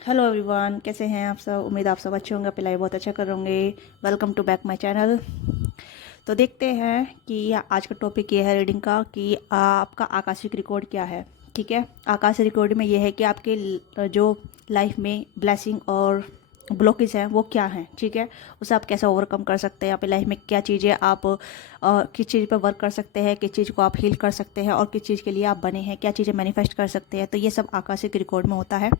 Hello everyone, कैसे हैं आप सब। उम्मीद आप सब अच्छे होंगे, अपनी लाइफ बहुत अच्छा कर होंगे। Welcome to back my channel. तो देखते हैं कि आज का टॉपिक ये है रीडिंग का कि आपका आकाशिक रिकॉर्ड क्या है। ठीक है, आकाशिक रिकॉर्ड में ये है कि आपके जो लाइफ में ब्लेसिंग और ब्लॉकेज हैं वो क्या हैं। ठीक है, उसे आप कैसे ओवरकम कर सकते हैं। अपनी लाइफ में क्या चीज़ें आप किस चीज़ पर वर्क कर सकते हैं, किस चीज़ को आप हील कर सकते हैं और किस चीज़ के लिए आप बने हैं, क्या चीज़ें मैनिफेस्ट कर सकते हैं। तो ये सब आकाशिक रिकॉर्ड में होता है।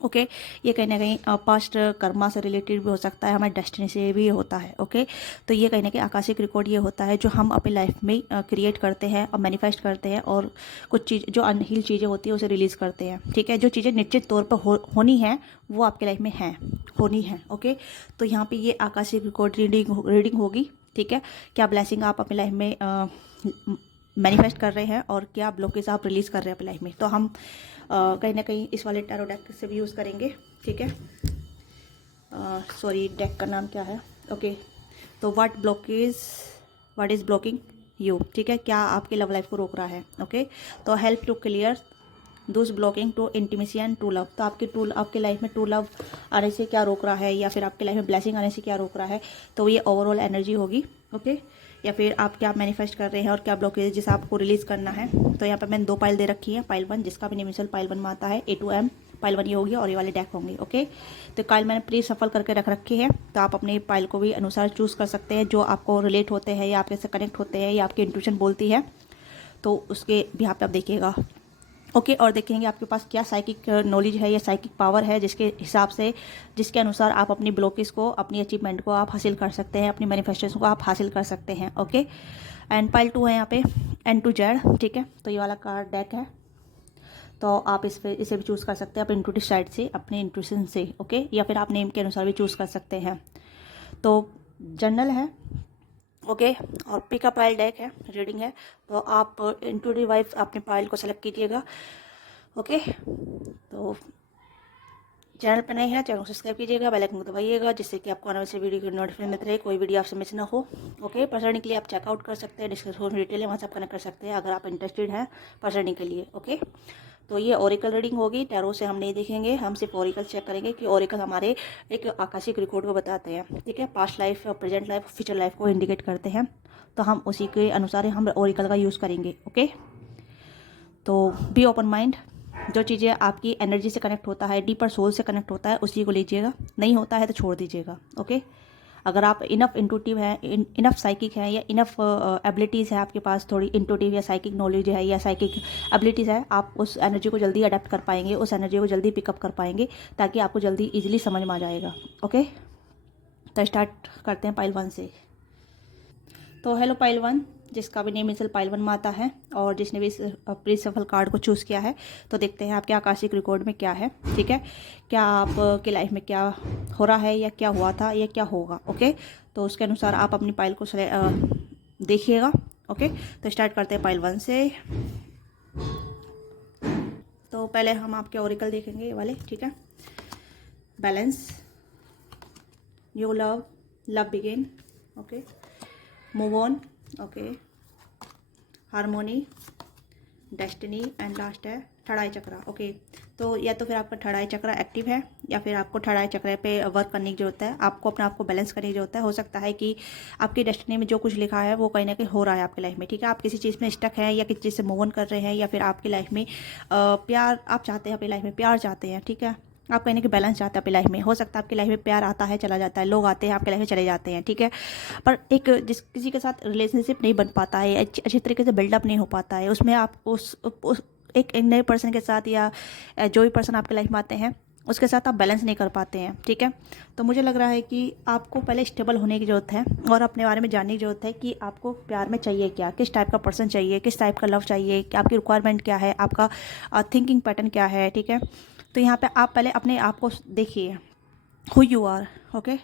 ओके, ये कहीं ना कहीं पास्ट कर्मा से रिलेटेड भी हो सकता है, हमारे डेस्टिनी से भी होता है। ओके, तो ये कहीं ना कहीं आकाशिक रिकॉर्ड ये होता है जो हम अपनी लाइफ में क्रिएट करते हैं और मैनिफेस्ट करते हैं, और कुछ चीज़ जो अनहील चीज़ें होती है उसे रिलीज़ करते हैं। ठीक है, जो चीज़ें निश्चित तौर पर होनी है वो आपकी लाइफ में हैं, होनी है। ओके, तो यहाँ पे ये आकाशिक रिकॉर्ड रीडिंग होगी। ठीक है, क्या ब्लेसिंग आप अपनी लाइफ में मैनिफेस्ट कर रहे हैं और क्या ब्लॉकेज आप रिलीज़ कर रहे हैं अपनी लाइफ में। तो हम कहीं ना कहीं इस वाले टैरो डेक से भी यूज़ करेंगे। ठीक है, सॉरी डेक का नाम क्या है। ओके, तो व्हाट इज़ ब्लॉकिंग यू। ठीक है, क्या आपकी लव लाइफ को रोक रहा है। ओके, तो help to clear those blocking to intimacy and to love. तो आपकी लाइफ में टू लव आने से क्या रोक रहा है, या फिर आपकी लाइफ में ब्लेसिंग आने से क्या रोक रहा है। तो ये ओवरऑल एनर्जी होगी। ओके, या फिर आप क्या मैनिफेस्ट कर रहे हैं और क्या ब्लॉकेज जिसे आपको रिलीज़ करना है। तो यहाँ पर मैंने 2 पाइल दे रखी है। पाइल 1 जिसका भी निमिशल पाइल 1 में आता है, A to M पाइल 1 ये होगी और ये वाले डेक होंगे। ओके, तो पाइल मैंने प्री सफल करके रख रखी है। तो आप अपने पाइल को भी अनुसार चूज़ कर सकते हैं जो आपको रिलेट होते हैं या आपके से कनेक्ट होते हैं या आपकी इंट्यूशन बोलती है, तो उसके भी यहाँ पे आप देखिएगा। ओके, और देखेंगे आपके पास क्या साइकिक नॉलेज है या साइकिक पावर है जिसके हिसाब से, जिसके अनुसार आप अपनी ब्लॉकेज को, अपनी अचीवमेंट को आप हासिल कर सकते हैं, अपनी मैनिफेस्टेशन को आप हासिल कर सकते हैं। ओके, एंड पाइल 2 है यहाँ पे N to Z। ठीक है, तो ये वाला कार्ड डेक है। तो आप इसे भी चूज़ कर सकते हैं अपने इंट्यूटिव साइड से, अपने इंट्यूशन से। ओके, या फिर आप नेम के अनुसार भी चूज़ कर सकते हैं। तो जनरल है। ओके, और पिकअप पाइल डेक है, रीडिंग है। तो आप इंट्यूटिव वाइज अपने पाइल को सेलेक्ट कीजिएगा। ओके, तो चैनल पर नए हैं, चैनल को सब्सक्राइब कीजिएगा, बेल आइकन को दबाइएगा जिससे कि आपको आने वाले वीडियो की नोटिफिकेशन मिलती रहे, कोई वीडियो आपसे मिस ना हो। ओके, पढ़ने के लिए आप चेकआउट कर सकते हैं, डिस्क्रिप्शन में डिटेल है, वहाँ से आप कनेक्ट कर सकते हैं अगर आप इंटरेस्टेड हैं पढ़ने के लिए। ओके, तो ये ओरिकल रीडिंग होगी। टैरो से हम नहीं देखेंगे, हम सिर्फ ओरिकल चेक करेंगे कि ओरिकल हमारे एक आकाशिक रिकॉर्ड को बताते हैं। ठीक है, past life, present life, future life को इंडिकेट करते हैं। तो हम उसी के अनुसार हम ओरिकल का यूज़ करेंगे। ओके, तो बी ओपन माइंड। जो चीज़ें आपकी एनर्जी से कनेक्ट होता है, डीपर सोल से कनेक्ट होता है, उसी को लीजिएगा। नहीं होता है तो छोड़ दीजिएगा। ओके, अगर आप इनफ इंटूटिव है, इनफ साइकिक है, या इनफ एबिलिटीज़ है आपके पास, थोड़ी इंटूटिव या साइकिक नॉलेज है या साइकिक एबिलिटीज़ है, आप उस एनर्जी को जल्दी अडेप्ट कर पाएंगे, उस एनर्जी को जल्दी पिकअप कर पाएंगे, ताकि आपको जल्दी ईजिली समझ में आ जाएगा। ओके, तो स्टार्ट करते हैं पाइल 1 से। तो हेलो पाइल 1, जिसका भी नेम इसल पाइल 1 में आता है और जिसने भी इस प्री सफल कार्ड को चूज़ किया है, तो देखते हैं आपके आकाशिक रिकॉर्ड में क्या है। ठीक है, क्या आपकी लाइफ में क्या हो रहा है, या क्या हुआ था, या क्या होगा। ओके, तो उसके अनुसार आप अपनी पाइल को देखिएगा। ओके, तो स्टार्ट करते हैं पाइल 1 से। तो पहले हम आपके ओरिकल देखेंगे, ये वाले। ठीक है, balance, new love, love begin. Okay, move on. Okay, harmony, destiny, and last है थर्ड आई चक्रा। ओके, तो या तो फिर आपका थर्ड आई चक्रा एक्टिव है, या फिर आपको थर्ड आई चक्र पे वर्क करने की जरूरत है, आपको अपने आप को बैलेंस करने की जरूरत है। हो सकता है कि आपकी डेस्टिनी में जो कुछ लिखा है वो कहीं ना कहीं हो रहा है आपकी लाइफ में। ठीक है, आप किसी चीज़ में स्टक है या किसी चीज़ से मूव ऑन कर रहे हैं, या फिर आपकी लाइफ में प्यार आप चाहते हैं, अपनी लाइफ में प्यार चाहते हैं। ठीक है, आप कहीं ना कहीं बैलेंस चाहते हैं अपनी लाइफ में। हो सकता है आपकी लाइफ में प्यार आता है, चला जाता है, लोग आते हैं आपकी लाइफ में, चले जाते हैं। ठीक है, पर एक किसी के साथ रिलेशनशिप नहीं बन पाता है, अच्छी तरीके से बिल्डअप नहीं हो पाता है, उसमें आप उस एक नए पर्सन के साथ, या जो भी पर्सन आपकी लाइफ में आते हैं उसके साथ आप बैलेंस नहीं कर पाते हैं। ठीक है, तो मुझे लग रहा है कि आपको पहले स्टेबल होने की ज़रूरत है और अपने बारे में जानने की ज़रूरत है कि आपको प्यार में चाहिए क्या, किस टाइप का पर्सन चाहिए, किस टाइप का लव चाहिए, कि आपकी रिक्वायरमेंट क्या है, आपका थिंकिंग पैटर्न क्या है। ठीक है, तो यहाँ पे आप पहले अपने आप को देखिए, who you are. Okay,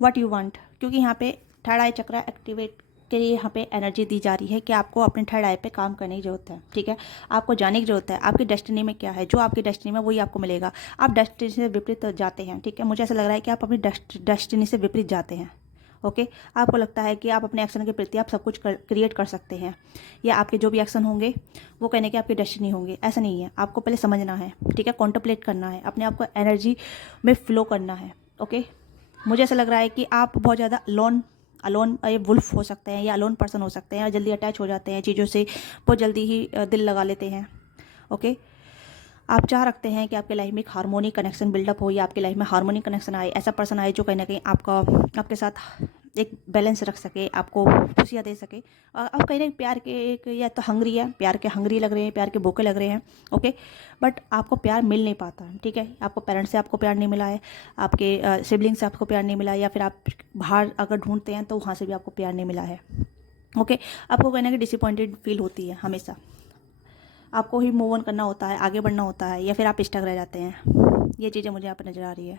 what you want, क्योंकि यहाँ पे थर्ड आई चक्र एक्टिवेट के लिए यहाँ पे एनर्जी दी जा रही है कि आपको अपने थर्ड आई पे काम करने की जरूरत है। ठीक है, आपको जानने की जरूरत है आपकी डेस्टिनी में क्या है, जो आपकी डेस्टिनी में वही आपको मिलेगा। आप डेस्टिनी से विपरीत जाते हैं। ठीक है, मुझे ऐसा लग रहा है कि आप अपनी डेस्टिनी से विपरीत जाते हैं। ओके। आपको लगता है कि आप अपने एक्शन के प्रति आप सब कुछ क्रिएट कर सकते हैं, या आपके जो भी एक्शन होंगे वो कहने के आपकी डेस्टिनी होंगे, ऐसा नहीं है। आपको पहले समझना है, ठीक है, कॉन्टम्पलेट करना है, अपने आप को एनर्जी में फ्लो करना है। ओके। मुझे ऐसा लग रहा है कि आप बहुत ज़्यादा अलोन ये वुल्फ हो सकते हैं, या अलोन पर्सन हो सकते हैं, या जल्दी अटैच हो जाते हैं चीज़ों से, बहुत जल्दी ही दिल लगा लेते हैं। ओके। आप चाह रखते हैं कि आपके लाइफ में एक हार्मोनी कनेक्शन बिल्डअप हो, या आपके लाइफ में हार्मोनी कनेक्शन आए, ऐसा पर्सन आए जो कहीं ना कहीं आपके साथ एक बैलेंस रख सके, आपको खुशियाँ दे सके। अब कहीं ना कहीं प्यार के एक, या तो हंगरी है, प्यार के हंगरी लग रहे हैं, प्यार के भूखे लग रहे हैं। ओके। बट आपको प्यार मिल नहीं पाता है, ठीक है। आपको पेरेंट्स से आपको प्यार नहीं मिला है, आपके सिबलिंग से आपको प्यार नहीं मिला है, या फिर आप बाहर अगर ढूंढते हैं तो वहाँ से भी आपको प्यार नहीं मिला है। ओके। आपको कहीं ना कहीं डिसअपॉइंटेड फील होती है हमेशा। आपको ही मूव ऑन करना होता है, आगे बढ़ना होता है, या फिर आप स्टक रह जाते हैं। ये चीज़ें मुझे यहाँ पर नज़र आ रही है।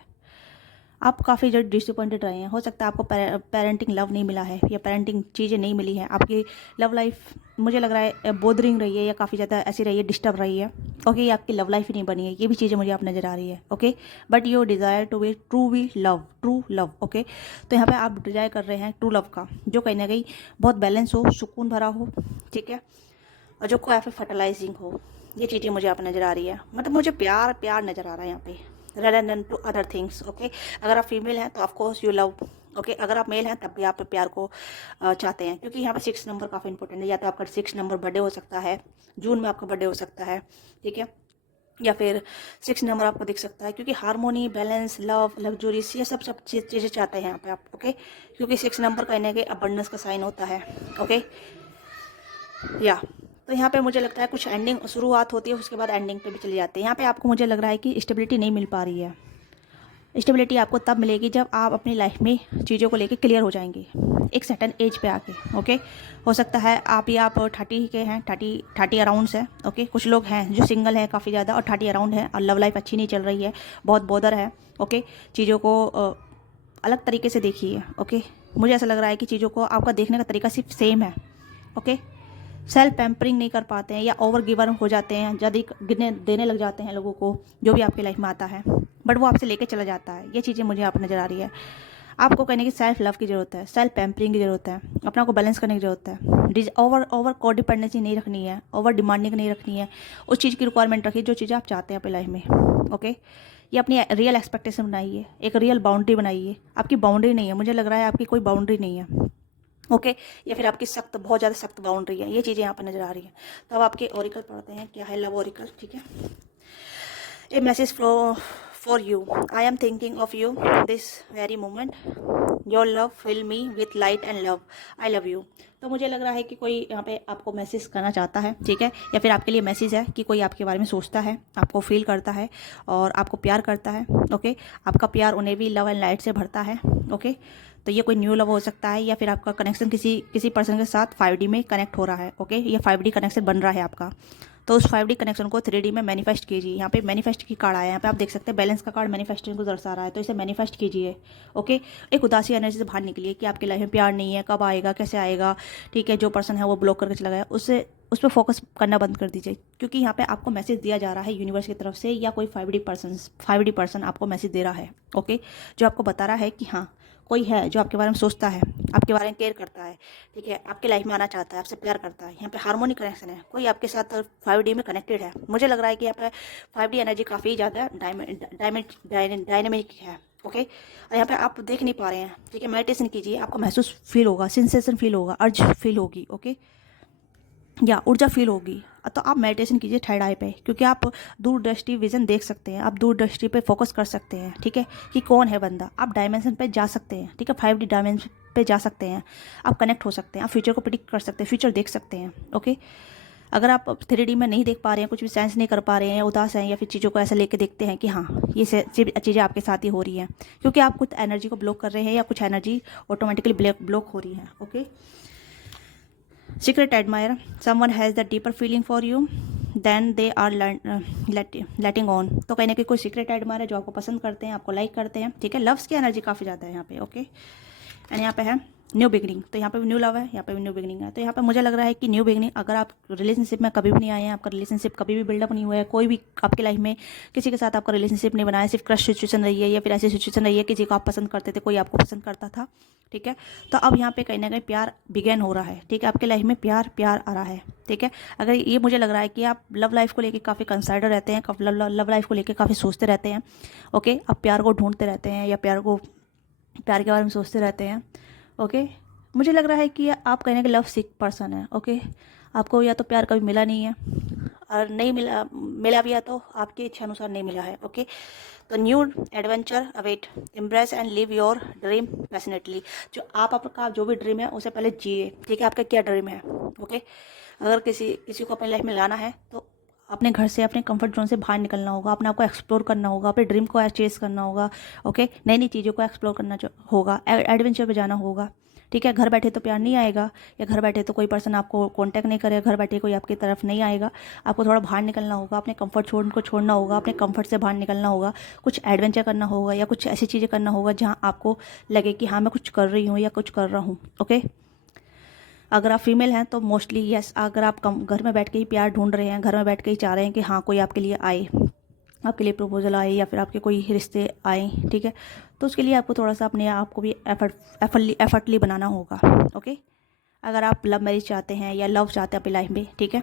आप काफ़ी जो डिसअपॉइंटेड रहे हैं, हो सकता है आपको पेरेंटिंग लव नहीं मिला है, या पेरेंटिंग चीज़ें नहीं मिली हैं। आपकी लव लाइफ मुझे लग रहा है बोदरिंग रही है, या काफ़ी ज़्यादा ऐसी रही है, डिस्टर्ब रही है। ओके। ये आपकी लव लाइफ ही नहीं बनी है, ये भी चीज़ें मुझे आप नज़र आ रही है। Okay. But you desire to be true love. Okay. तो यहाँ पर आप डिज़ायर कर रहे हैं ट्रू लव का, जो कहीं ना कहीं बहुत बैलेंस हो, सुकून भरा हो, ठीक है, और जो कोई फर्टिलाइजिंग हो। ये चीज़ें मुझे आप नज़र आ रही है। मतलब मुझे प्यार नज़र आ रहा है यहाँ पे, rather than to other things. Okay. अगर आप फीमेल हैं तो ऑफकोर्स यू लव। ओके। अगर आप मेल हैं तब भी आप प्यार को चाहते हैं, क्योंकि यहाँ पे 6 नंबर काफ़ी इंपॉर्टेंट है। या तो आपका 6 नंबर बर्थडे हो सकता है, जून में आपका बर्थडे हो सकता है, ठीक है, या फिर 6 नंबर आपको दिख सकता है, क्योंकि हार्मोनी, बैलेंस, लव, लग्जरीज, ये सब चीज़ें चाहते हैं यहाँ पे आप। ओके। क्योंकि 6 नंबर कहने के अबंडेंस का साइन होता है। ओके। या तो यहाँ पे मुझे लगता है कुछ एंडिंग शुरुआत होती है, उसके बाद एंडिंग पे भी चली जाती है। यहाँ पे आपको मुझे लग रहा है कि स्टेबिलिटी नहीं मिल पा रही है। स्टेबिलिटी आपको तब मिलेगी जब आप अपनी लाइफ में चीज़ों को लेके क्लियर हो जाएंगे, एक सर्टेन एज पे आके। ओके। हो सकता है आप 30 के हैं, 30 अराउंड्स है। ओके। कुछ लोग हैं जो सिंगल हैं काफ़ी ज़्यादा, और 30 अराउंड है, और लव लाइफ अच्छी नहीं चल रही है, बहुत बॉदर है। ओके। चीज़ों को अलग तरीके से देखिए। ओके। मुझे ऐसा लग रहा है कि चीज़ों को आपका देखने का तरीका सिर्फ सेम है। ओके। सेल्फ पैम्परिंग नहीं कर पाते हैं, या ओवर गिवर हो जाते हैं, ज़्यादा गिरने देने लग जाते हैं लोगों को, जो भी आपकी लाइफ में आता है, बट वो आपसे लेके चला जाता है। ये चीज़ें मुझे आप नज़र आ रही है। आपको कहने की सेल्फ लव की ज़रूरत है, सेल्फ पैम्परिंग की ज़रूरत है, अपना को बैलेंस करने की ज़रूरत है। ओवर को डिपेंडेंसी नहीं रखनी है, ओवर डिमांडिंग नहीं रखनी है। उस चीज़ की रिक्वायरमेंट रखिए जो चीज़ें आप चाहते हैं अपनी लाइफ में। ओके। ये अपनी रियल एक्सपेक्टेशन बनाइए, एक रियल बाउंड्री बनाइए। आपकी बाउंड्री नहीं है, मुझे लग रहा है आपकी कोई बाउंड्री नहीं है। ओके। या फिर आपकी बहुत ज़्यादा सख्त बाउंड्री है। ये चीज़ें यहाँ पर नज़र आ रही हैं। तो अब आपके ओरिकल पढ़ते हैं, क्या है लव ओरिकल, ठीक है। A message for you, I am thinking of you this very moment, your love fill me with light and love, I love you. तो मुझे लग रहा है कि कोई यहाँ पे आपको मैसेज करना चाहता है, ठीक है, या फिर आपके लिए मैसेज है कि कोई आपके बारे में सोचता है, आपको फील करता है, और आपको प्यार करता है। ओके। आपका प्यार उन्हें भी लव एंड लाइट से भरता है। ओके। तो ये कोई न्यू लव हो सकता है, या फिर आपका कनेक्शन किसी पर्सन के साथ 5D में कनेक्ट हो रहा है। ओके। ये 5D कनेक्शन बन रहा है आपका। तो उस 5D कनेक्शन को 3D में मैनिफेस्ट कीजिए। यहाँ पे मैनिफेस्ट की कार्ड आया है, यहाँ पे आप देख सकते हैं बैलेंस का कार्ड मैनिफेस्टिंग को दर्शा रहा है, तो इसे मैनिफेस्ट कीजिए। ओके। एक उदासी एनर्जी से बाहर निकलिए कि आपकी लाइफ में प्यार नहीं है, कब आएगा, कैसे आएगा, ठीक है, जो पर्सन है वो ब्लॉक करके चला गया, उस पर फोकस करना बंद कर दीजिए, क्योंकि यहाँ पे आपको मैसेज दिया जा रहा है यूनिवर्स की तरफ से, या कोई 5D पर्सन आपको मैसेज दे रहा है। ओके। जो आपको बता रहा है कि हाँ, कोई है जो आपके बारे में सोचता है, आपके बारे में केयर करता है, ठीक है, आपके लाइफ में आना चाहता है, आपसे प्यार करता है। यहाँ पे हार्मोनी कनेक्शन है, कोई आपके साथ 5D में कनेक्टेड है। मुझे लग रहा है कि यहाँ पे 5D एनर्जी काफ़ी ज़्यादा डायनेमिक है। ओके। और यहाँ पे आप देख नहीं पा रहे हैं, ठीक है, मेडिटेशन कीजिए, आपको महसूस फील होगा, सेंसेशन फील होगा, अर्ज फील होगी। ओके। या ऊर्जा फील होगी। तो आप मेडिटेशन कीजिए थर्ड आई पे, क्योंकि आप दूरदृष्टि विजन देख सकते हैं, आप दूरदृष्टि पे फोकस कर सकते हैं, ठीक है, कि कौन है बंदा। आप डायमेंशन पे जा सकते हैं, ठीक है, 5D डायमेंशन पे जा सकते हैं, आप कनेक्ट हो सकते हैं, आप फ्यूचर को प्रिडिक्ट कर सकते हैं, फ्यूचर देख सकते हैं। ओके। अगर आप 3D में नहीं देख पा रहे हैं, कुछ भी सेंस नहीं कर पा रहे हैं, उदास हैं, या फिर चीज़ों को ऐसे लेके देखते हैं कि हाँ ये चीज़ें आपके साथ ही हो रही हैं, क्योंकि आप कुछ एनर्जी को ब्लॉक कर रहे हैं, या कुछ एनर्जी ऑटोमेटिकली ब्लॉक हो रही है। Okay. Secret admirer, someone has the deeper feeling for you than they are letting on। तो कहने की कोई सीक्रेट एडमायर है जो आपको पसंद करते हैं, आपको लाइक करते हैं, ठीक है। लव्स की एनर्जी काफ़ी ज़्यादा है यहाँ पे। ओके। एंड यहाँ पे है न्यू बिगनिंग, तो यहाँ पे भी न्यू लव है, यहाँ पे भी न्यू बिगनिंग है। तो यहाँ पे मुझे लग रहा है कि न्यू बिगनिंग, अगर आप रिलेशनशिप में कभी भी नहीं आए हैं, आपका रिलेशनशिप कभी भी बिल्डअप नहीं हुआ है, कोई भी आपकी लाइफ में किसी के साथ आपका रिलेशनशिप नहीं बनाया, सिर्फ क्रश सिचुएशन रही है या फिर ऐसी सिचुएशन रही है किसी को आप पसंद करते थे, कोई आपको पसंद करता था, ठीक है। तो अब यहाँ पे कहीं ना कहीं प्यार बिगेन हो रहा है, ठीक है। आपके लाइफ में प्यार आ रहा है, ठीक है। अगर ये मुझे लग रहा है कि आप लव लाइफ को लेकर काफ़ी कंसर्न रहते हैं, लव लाइफ को लेकर काफ़ी सोचते रहते हैं, ओके। आप प्यार को ढूंढते रहते हैं या प्यार के बारे में सोचते रहते हैं, ओके। मुझे लग रहा है कि आप कहीं ना कहीं लव सिक पर्सन है, ओके। आपको या तो प्यार कभी मिला नहीं है, और नहीं मिला भी है तो आपकी इच्छा अनुसार नहीं मिला है, ओके। तो new adventure await, embrace and live your dream passionately. जो आपका जो भी ड्रीम है उसे पहले जिए, ठीक है। आपका क्या ड्रीम है, ओके। अगर किसी को अपनी लाइफ में लाना है तो अपने घर से, अपने कंफर्ट जोन से बाहर निकलना होगा, अपने आप को एक्सप्लोर करना होगा, अपने ड्रीम को चेस करना होगा, ओके। नई नई चीज़ों को एक्सप्लोर करना होगा, एडवेंचर पे जाना होगा, ठीक है। घर बैठे तो प्यार नहीं आएगा, या घर बैठे तो कोई पर्सन आपको कांटेक्ट नहीं करेगा, घर बैठे कोई आपकी तरफ नहीं आएगा। आपको थोड़ा बाहर निकलना होगा, अपने कंफर्ट जोन को छोड़ना होगा, अपने कंफर्ट से बाहर निकलना होगा, कुछ एडवेंचर करना होगा या कुछ ऐसी चीज़ें करना होगा जहाँ आपको लगे कि हाँ मैं कुछ कर रही हूँ या कुछ कर रहा हूँ, ओके। अगर आप फीमेल हैं तो मोस्टली यस, अगर आप घर में बैठ के ही प्यार ढूंढ रहे हैं, घर में बैठ के ही चाह रहे हैं कि हाँ कोई आपके लिए आए, आपके लिए प्रपोजल आए या फिर आपके कोई रिश्ते आए, ठीक है। तो उसके लिए आपको थोड़ा सा अपने आप को भी एफर्टली बनाना होगा, ओके। अगर आप लव मैरिज चाहते हैं या लव चाहते हैं अपनी लाइफ में, ठीक है,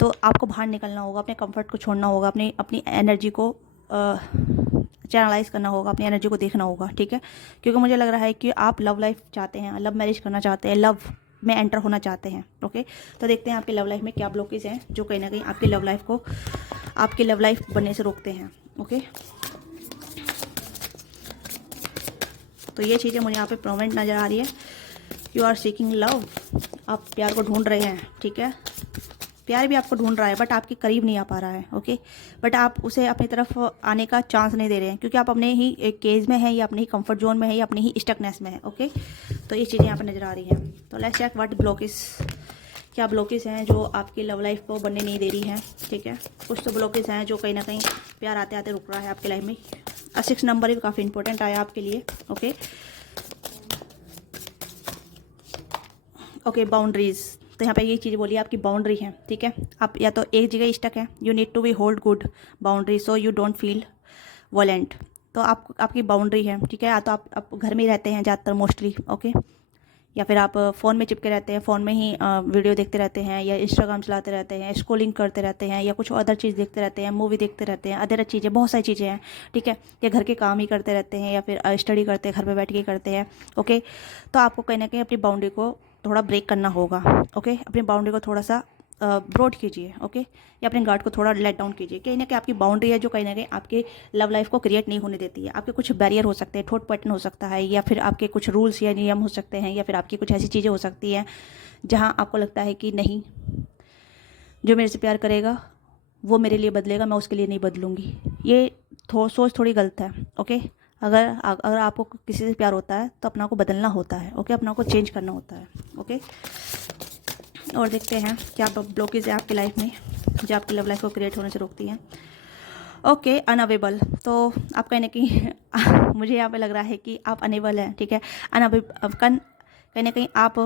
तो आपको बाहर निकलना होगा, अपने कंफर्ट को छोड़ना होगा, अपनी एनर्जी को चैनलाइज करना होगा, अपनी एनर्जी को देखना होगा, ठीक है। क्योंकि मुझे लग रहा है कि आप लव लाइफ चाहते हैं, लव मैरिज करना चाहते हैं, लव में एंटर होना चाहते हैं, ओके। तो देखते हैं आपके लव लाइफ में क्या ब्लॉकेज हैं जो कहीं ना कहीं आपकी लव लाइफ बनने से रोकते हैं, ओके। तो ये चीज़ें मुझे यहाँ पे प्रोवेंट नज़र आ रही है। यू आर सीकिंग लव, आप प्यार को ढूंढ रहे हैं, ठीक है। प्यार भी आपको ढूंढ रहा है बट आपके करीब नहीं आ पा रहा है, ओके। बट आप उसे अपनी तरफ आने का चांस नहीं दे रहे हैं क्योंकि आप अपने ही एक केज में हैं या अपने ही कंफर्ट जोन में है या अपनी ही स्टकनेस में है, ओके। तो ये चीज़ें यहाँ पर नज़र आ रही हैं। तो लेट्स चेक व्हाट ब्लॉकेज, क्या ब्लॉकेज हैं जो आपकी लव लाइफ को बनने नहीं दे रही हैं, ठीक है। कुछ तो ब्लॉकेज हैं जो कहीं ना कहीं प्यार आते आते रुक रहा है आपकी लाइफ में। 6 नंबर भी काफ़ी इंपॉर्टेंट आया आपके लिए, ओके। ओके, बाउंड्रीज, तो यहाँ पे ये चीज़ बोली आपकी बाउंड्री है, ठीक है। आप या तो एक जगह स्टक है, you need to be hold good boundary so you don't feel violent. तो आपकी बाउंड्री है, ठीक है। या तो आप घर में ही रहते हैं ज़्यादातर मोस्टली, ओके, या फिर आप फ़ोन में चिपके रहते हैं, फ़ोन में ही वीडियो देखते रहते हैं या इंस्टाग्राम चलाते रहते हैं, स्क्रॉलिंग करते रहते हैं या कुछ अदर चीज़ देखते रहते हैं, मूवी देखते रहते हैं, अदर चीज़ें, बहुत सारी चीज़ें हैं, ठीक है। या घर के काम ही करते रहते हैं या फिर स्टडी करते हैं, घर पे बैठ के करते हैं, ओके। तो आपको कहीं ना कहीं अपनी बाउंड्री को थोड़ा ब्रेक करना होगा, ओके। अपनी बाउंड्री को थोड़ा सा ब्रॉड कीजिए, ओके, या अपने गार्ड को थोड़ा लेट डाउन कीजिए। कहीं ना कहीं आपकी बाउंड्री है जो कहीं ना कहीं आपके लव लाइफ को क्रिएट नहीं होने देती है। आपके कुछ बैरियर हो सकते हैं, थॉट पैटर्न हो सकता है, या फिर आपके कुछ रूल्स या नियम हो सकते हैं, या फिर आपकी कुछ ऐसी चीज़ें हो सकती हैं जहां आपको लगता है कि नहीं, जो मेरे से प्यार करेगा वो मेरे लिए बदलेगा, मैं उसके लिए नहीं बदलूँगी। ये सोच थोड़ी गलत है, ओके। अगर आपको किसी से प्यार होता है तो अपना को बदलना होता है, ओके, अपना को चेंज करना होता है, ओके। और देखते हैं क्या ब्लॉकेज है आपकी लाइफ में जो आपकी लव लाइफ को क्रिएट होने से रोकती हैं। ओके, अनअवेलेबल, तो आप कहीं ना कहीं मुझे यहाँ पे लग रहा है कि आप अनेबल हैं, ठीक है। कहीं ना कहीं आप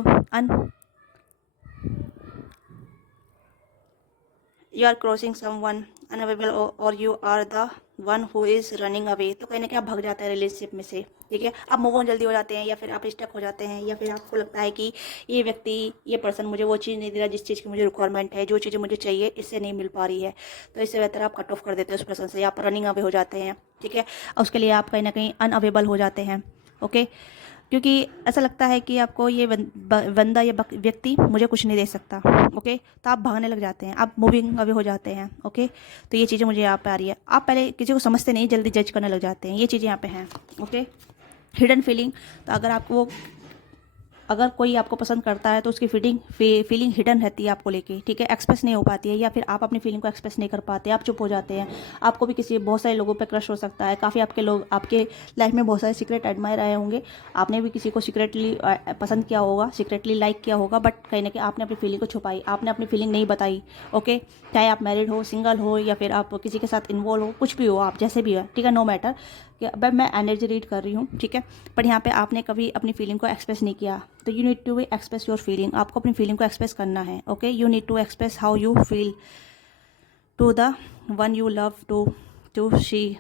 you are crossing someone unavailable और you are the one who is running away. तो कहीं ना कहीं आप भाग जाते हैं रिलेशनशिप में से, ठीक है। आप मूव ऑन जल्दी हो जाते हैं या फिर आप स्टक हो जाते हैं या फिर आपको लगता है कि ये व्यक्ति, ये पर्सन मुझे वो चीज़ नहीं दे रहा जिस चीज़ की मुझे रिक्वायरमेंट है, जो चीज़ें मुझे चाहिए इससे नहीं मिल पा रही है। तो इससे बेहतर आप कट ऑफ कर देते हैं उस पर्सन से, या आप रनिंग अवे हो जाते हैं, ठीक है। और उसके लिए आप कहीं ना कहीं अनअवेलेबल हो जाते हैं, ओके। क्योंकि ऐसा लगता है कि आपको ये बंदा या व्यक्ति मुझे कुछ नहीं दे सकता, ओके। तो आप भागने लग जाते हैं, आप मूविंग अवे हो जाते हैं, ओके। तो ये चीज़ें मुझे यहाँ पे आ रही है। आप पहले किसी को समझते नहीं, जल्दी जज करने लग जाते हैं, ये चीज़ें यहाँ पे हैं, ओके। हिडन फीलिंग, तो अगर कोई आपको पसंद करता है तो उसकी फीलिंग हिडन रहती है आपको लेके, ठीक है, एक्सप्रेस नहीं हो पाती है, या फिर आप अपनी फीलिंग को एक्सप्रेस नहीं कर पाते, आप चुप हो जाते हैं। आपको भी बहुत सारे लोगों पे क्रश हो सकता है, काफ़ी आपके लाइफ में बहुत सारे सीक्रेट एडमायर आए होंगे, आपने भी किसी को सीक्रेटली पसंद किया होगा, सीक्रेटली लाइक किया होगा, बट कहीं ना कहीं आपने अपनी फीलिंग को छुपाई, आपने अपनी फीलिंग नहीं बताई, ओके। चाहे आप मैरिड हो, सिंगल हो, या फिर आप किसी के साथ इन्वॉल्व हो, कुछ भी हो, आप जैसे भी हो, ठीक है, नो मैटर। कि अब मैं एनर्जी रीड कर रही हूँ, ठीक है, पर यहाँ पे आपने कभी अपनी फीलिंग को एक्सप्रेस नहीं किया, तो you need to express your feeling. आपको अपनी फीलिंग को एक्सप्रेस करना है, okay. You need to express how you feel to the one you love, to see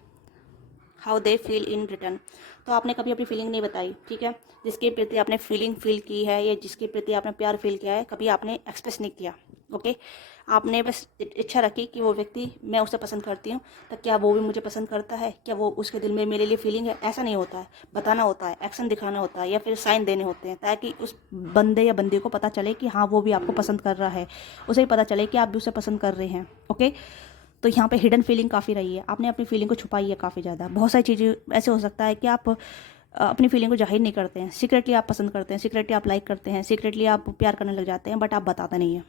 how they feel in return. तो आपने कभी अपनी फीलिंग नहीं बताई, ठीक है, जिसके प्रति आपने फीलिंग फील की है या जिसके प्रति आपने प्यार फील किया है, कभी आपने एक्सप्रेस नहीं किया, ओके। आपने बस इच्छा रखी कि वो व्यक्ति, मैं उसे पसंद करती हूँ, तो क्या वो भी मुझे पसंद करता है, क्या वो उसके दिल में मेरे लिए फीलिंग है। ऐसा नहीं होता है, बताना होता है, एक्शन दिखाना होता है, या फिर साइन देने होते हैं, ताकि उस बंदे या बंदी को पता चले कि हाँ वो भी आपको पसंद कर रहा है, उसे भी पता चले कि आप भी उसे पसंद कर रहे हैं, ओके। तो यहाँ पे हिडन फीलिंग काफ़ी रही है, आपने अपनी फीलिंग को छुपाई है काफ़ी ज़्यादा। बहुत सारी चीज़ें ऐसे हो सकता है कि आप अपनी फीलिंग को जाहिर नहीं करते हैं, सीक्रेटली आप पसंद करते हैं, सीक्रेटली आप लाइक करते हैं, सीक्रेटली आप प्यार करने लग जाते हैं, बट आप बताते नहीं हैं,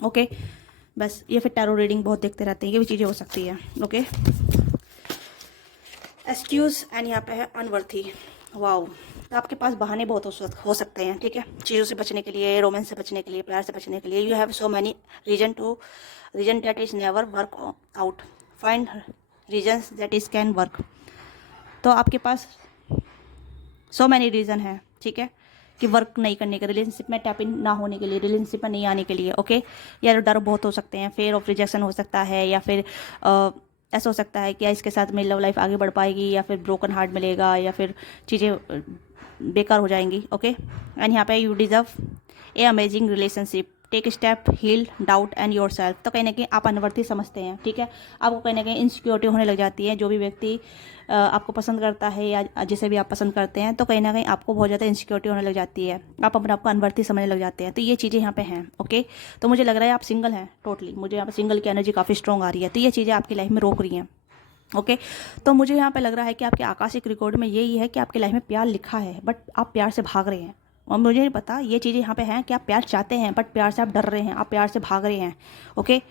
ओके। बस ये फिर टैरो रीडिंग बहुत देखते रहते हैं, ये भी चीज़ें हो सकती है, ओके। एक्सक्यूज़ एंड यहाँ पे है अनवर्थी। वाओ, तो आपके पास बहाने बहुत हो सकते हैं, ठीक है, चीज़ों से बचने के लिए, रोमांस से बचने के लिए, प्यार से बचने के लिए। You have so many reason that is never work out, find reasons that is can work. तो आपके पास सो मैनी रीज़न है, ठीक है, कि वर्क नहीं करने के, रिलेशनशिप में टैप इन ना होने के लिए, रिलेशनशिप में नहीं आने के लिए, ओके। या डर बहुत हो सकते हैं, फेयर ऑफ रिजेक्शन हो सकता है, या फिर ऐसा हो सकता है कि इसके साथ मेरी लव लाइफ आगे बढ़ पाएगी, या फिर ब्रोकन हार्ट मिलेगा, या फिर चीज़ें बेकार हो जाएंगी, ओके। एंड यहाँ पे you deserve a amazing relationship, take step, heal doubt and yourself. तो कहीं ना कहीं आप अनवर्थी समझते हैं, ठीक है, आपको कहीं ना कहीं इनसिक्योरिटी होने लग जाती है। जो भी व्यक्ति आपको पसंद करता है या जिसे भी आप पसंद करते हैं, तो कहीं ना कहीं आपको बहुत ज़्यादा इनसिक्योरिटी होने लग जाती है, आप अपने आप को अनवर्थी समझने लग जाते हैं। तो ये चीज़ें यहाँ पे हैं, ओके। तो मुझे लग रहा है आप सिंगल हैं टोटली, मुझे यहाँ पे सिंगल की एनर्जी काफ़ी स्ट्रॉन्ग आ रही है, तो ये चीज़ें आपकी लाइफ में रोक रही हैं, ओके। तो मुझे यहाँ पे लग रहा है कि आपके आकाशिक रिकॉर्ड में यही है कि आपकी लाइफ में प्यार लिखा है, बट आप प्यार से भाग रहे हैं। और मुझे नहीं पता, ये चीज़ें यहाँ पे हैं कि आप प्यार चाहते हैं, बट प्यार से आप डर रहे हैं, आप प्यार से भाग रहे हैं, ओके।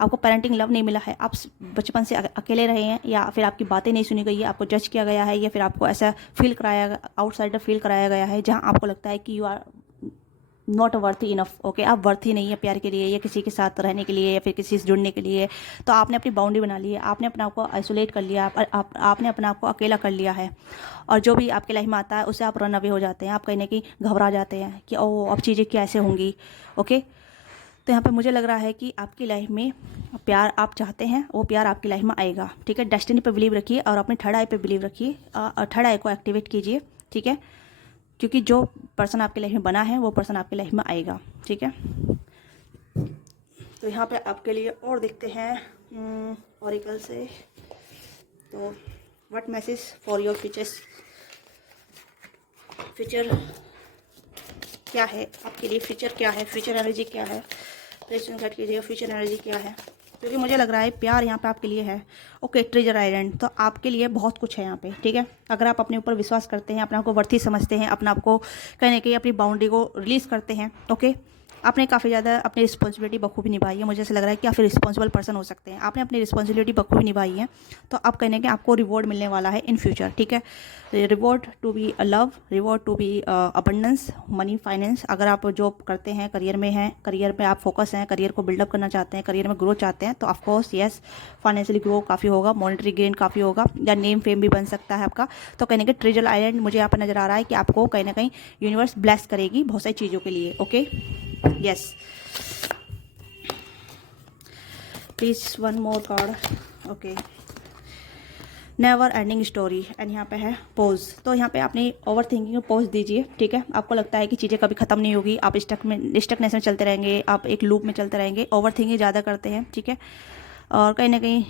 आपको पेरेंटिंग लव नहीं मिला है, आप बचपन से अकेले रहे हैं, या फिर आपकी बातें नहीं सुनी गई है, आपको जज किया गया है, या फिर आपको ऐसा फील कराया, आउटसाइडर फील कराया गया है, जहाँ आपको लगता है कि you are not worthy enough, okay. आप वर्थी नहीं है प्यार के लिए, या किसी के साथ रहने के लिए, या फिर किसी से जुड़ने के लिए। तो आपने अपनी बाउंड्री बना ली है, आपने अपने आप को आइसोलेट कर लिया, आपने अपने आप को अकेला कर लिया है, और जो भी आपकी लाइफ में आता है उससे आप रन अवे हो जाते हैं, आप कहीं ना कहीं घबरा जाते हैं कि ओ अब चीज़ें कैसे होंगी, ओके। तो यहाँ पे मुझे लग रहा है कि आपकी लाइफ में प्यार आप चाहते हैं, वो प्यार आपकी लाइफ में आएगा, ठीक है। डेस्टिनी पे बिलीव रखिए, और अपने थर्ड आई पे बिलीव रखिए, थर्ड आई को एक्टिवेट कीजिए, ठीक है, क्योंकि जो पर्सन आपकी लाइफ में बना है वो पर्सन आपकी लाइफ में आएगा, ठीक है। तो यहाँ पे आपके लिए और देखते हैं ऑरिकल से, तो what message for your future क्या है आपके लिए, फ्यूचर क्या है, फ्यूचर एनर्जी क्या है, प्लीज सेट कीजिएगा फ्यूचर एनर्जी क्या है, क्योंकि मुझे लग रहा है प्यार यहाँ पे आपके लिए है, ओके। ट्रेजर आइलैंड, तो आपके लिए बहुत कुछ है यहाँ पे, ठीक है। अगर आप अपने ऊपर विश्वास करते हैं, अपने आप को वर्थी समझते हैं, अपने आप को कहीं ना कहीं अपनी बाउंड्री को रिलीज़ करते हैं, ओके। आपने काफ़ी ज़्यादा अपनी रिस्पॉन्सिबिलिटी बखूबी निभाई है, मुझे ऐसा लग रहा है कि आप फिर रिस्पॉन्सिबल पर्सन हो सकते हैं, आपने अपनी रिस्पॉन्सिबिलिटी बखूबी निभाई है, तो आप कहीं ना कहीं आपको रिवॉर्ड मिलने वाला है इन फ्यूचर, ठीक है। Reward to be love, reward to be abundance, money, finance. अगर आप जॉब करते हैं, करियर में हैं, करियर में आप फोकस हैं, करियर को बिल्डअप करना चाहते हैं, करियर में ग्रो चाहते हैं, तो ऑफकोर्स येस, फाइनेंशियली ग्रो काफ़ी होगा, मॉनेटरी गेन काफ़ी होगा, या नेम फेम भी बन सकता है आपका। तो कहीं ना कहीं ट्रेजर आइलैंड मुझे यहाँ पर नज़र आ रहा है कि आपको कहीं ना कहीं यूनिवर्स ब्लेस करेगी बहुत सारी चीज़ों के लिए, okay, yes. Please one more card, okay. Never ending story, and यहाँ पे है पॉज। तो यहाँ पे आपने ओवर थिंकिंग को पॉज दीजिए, ठीक है। आपको लगता है कि चीज़ें कभी ख़त्म नहीं होगी, आप स्टकनेस में चलते रहेंगे, आप एक लूप में चलते रहेंगे, ओवर थिंकिंग ज़्यादा करते हैं, ठीक है। और कहीं ना कहीं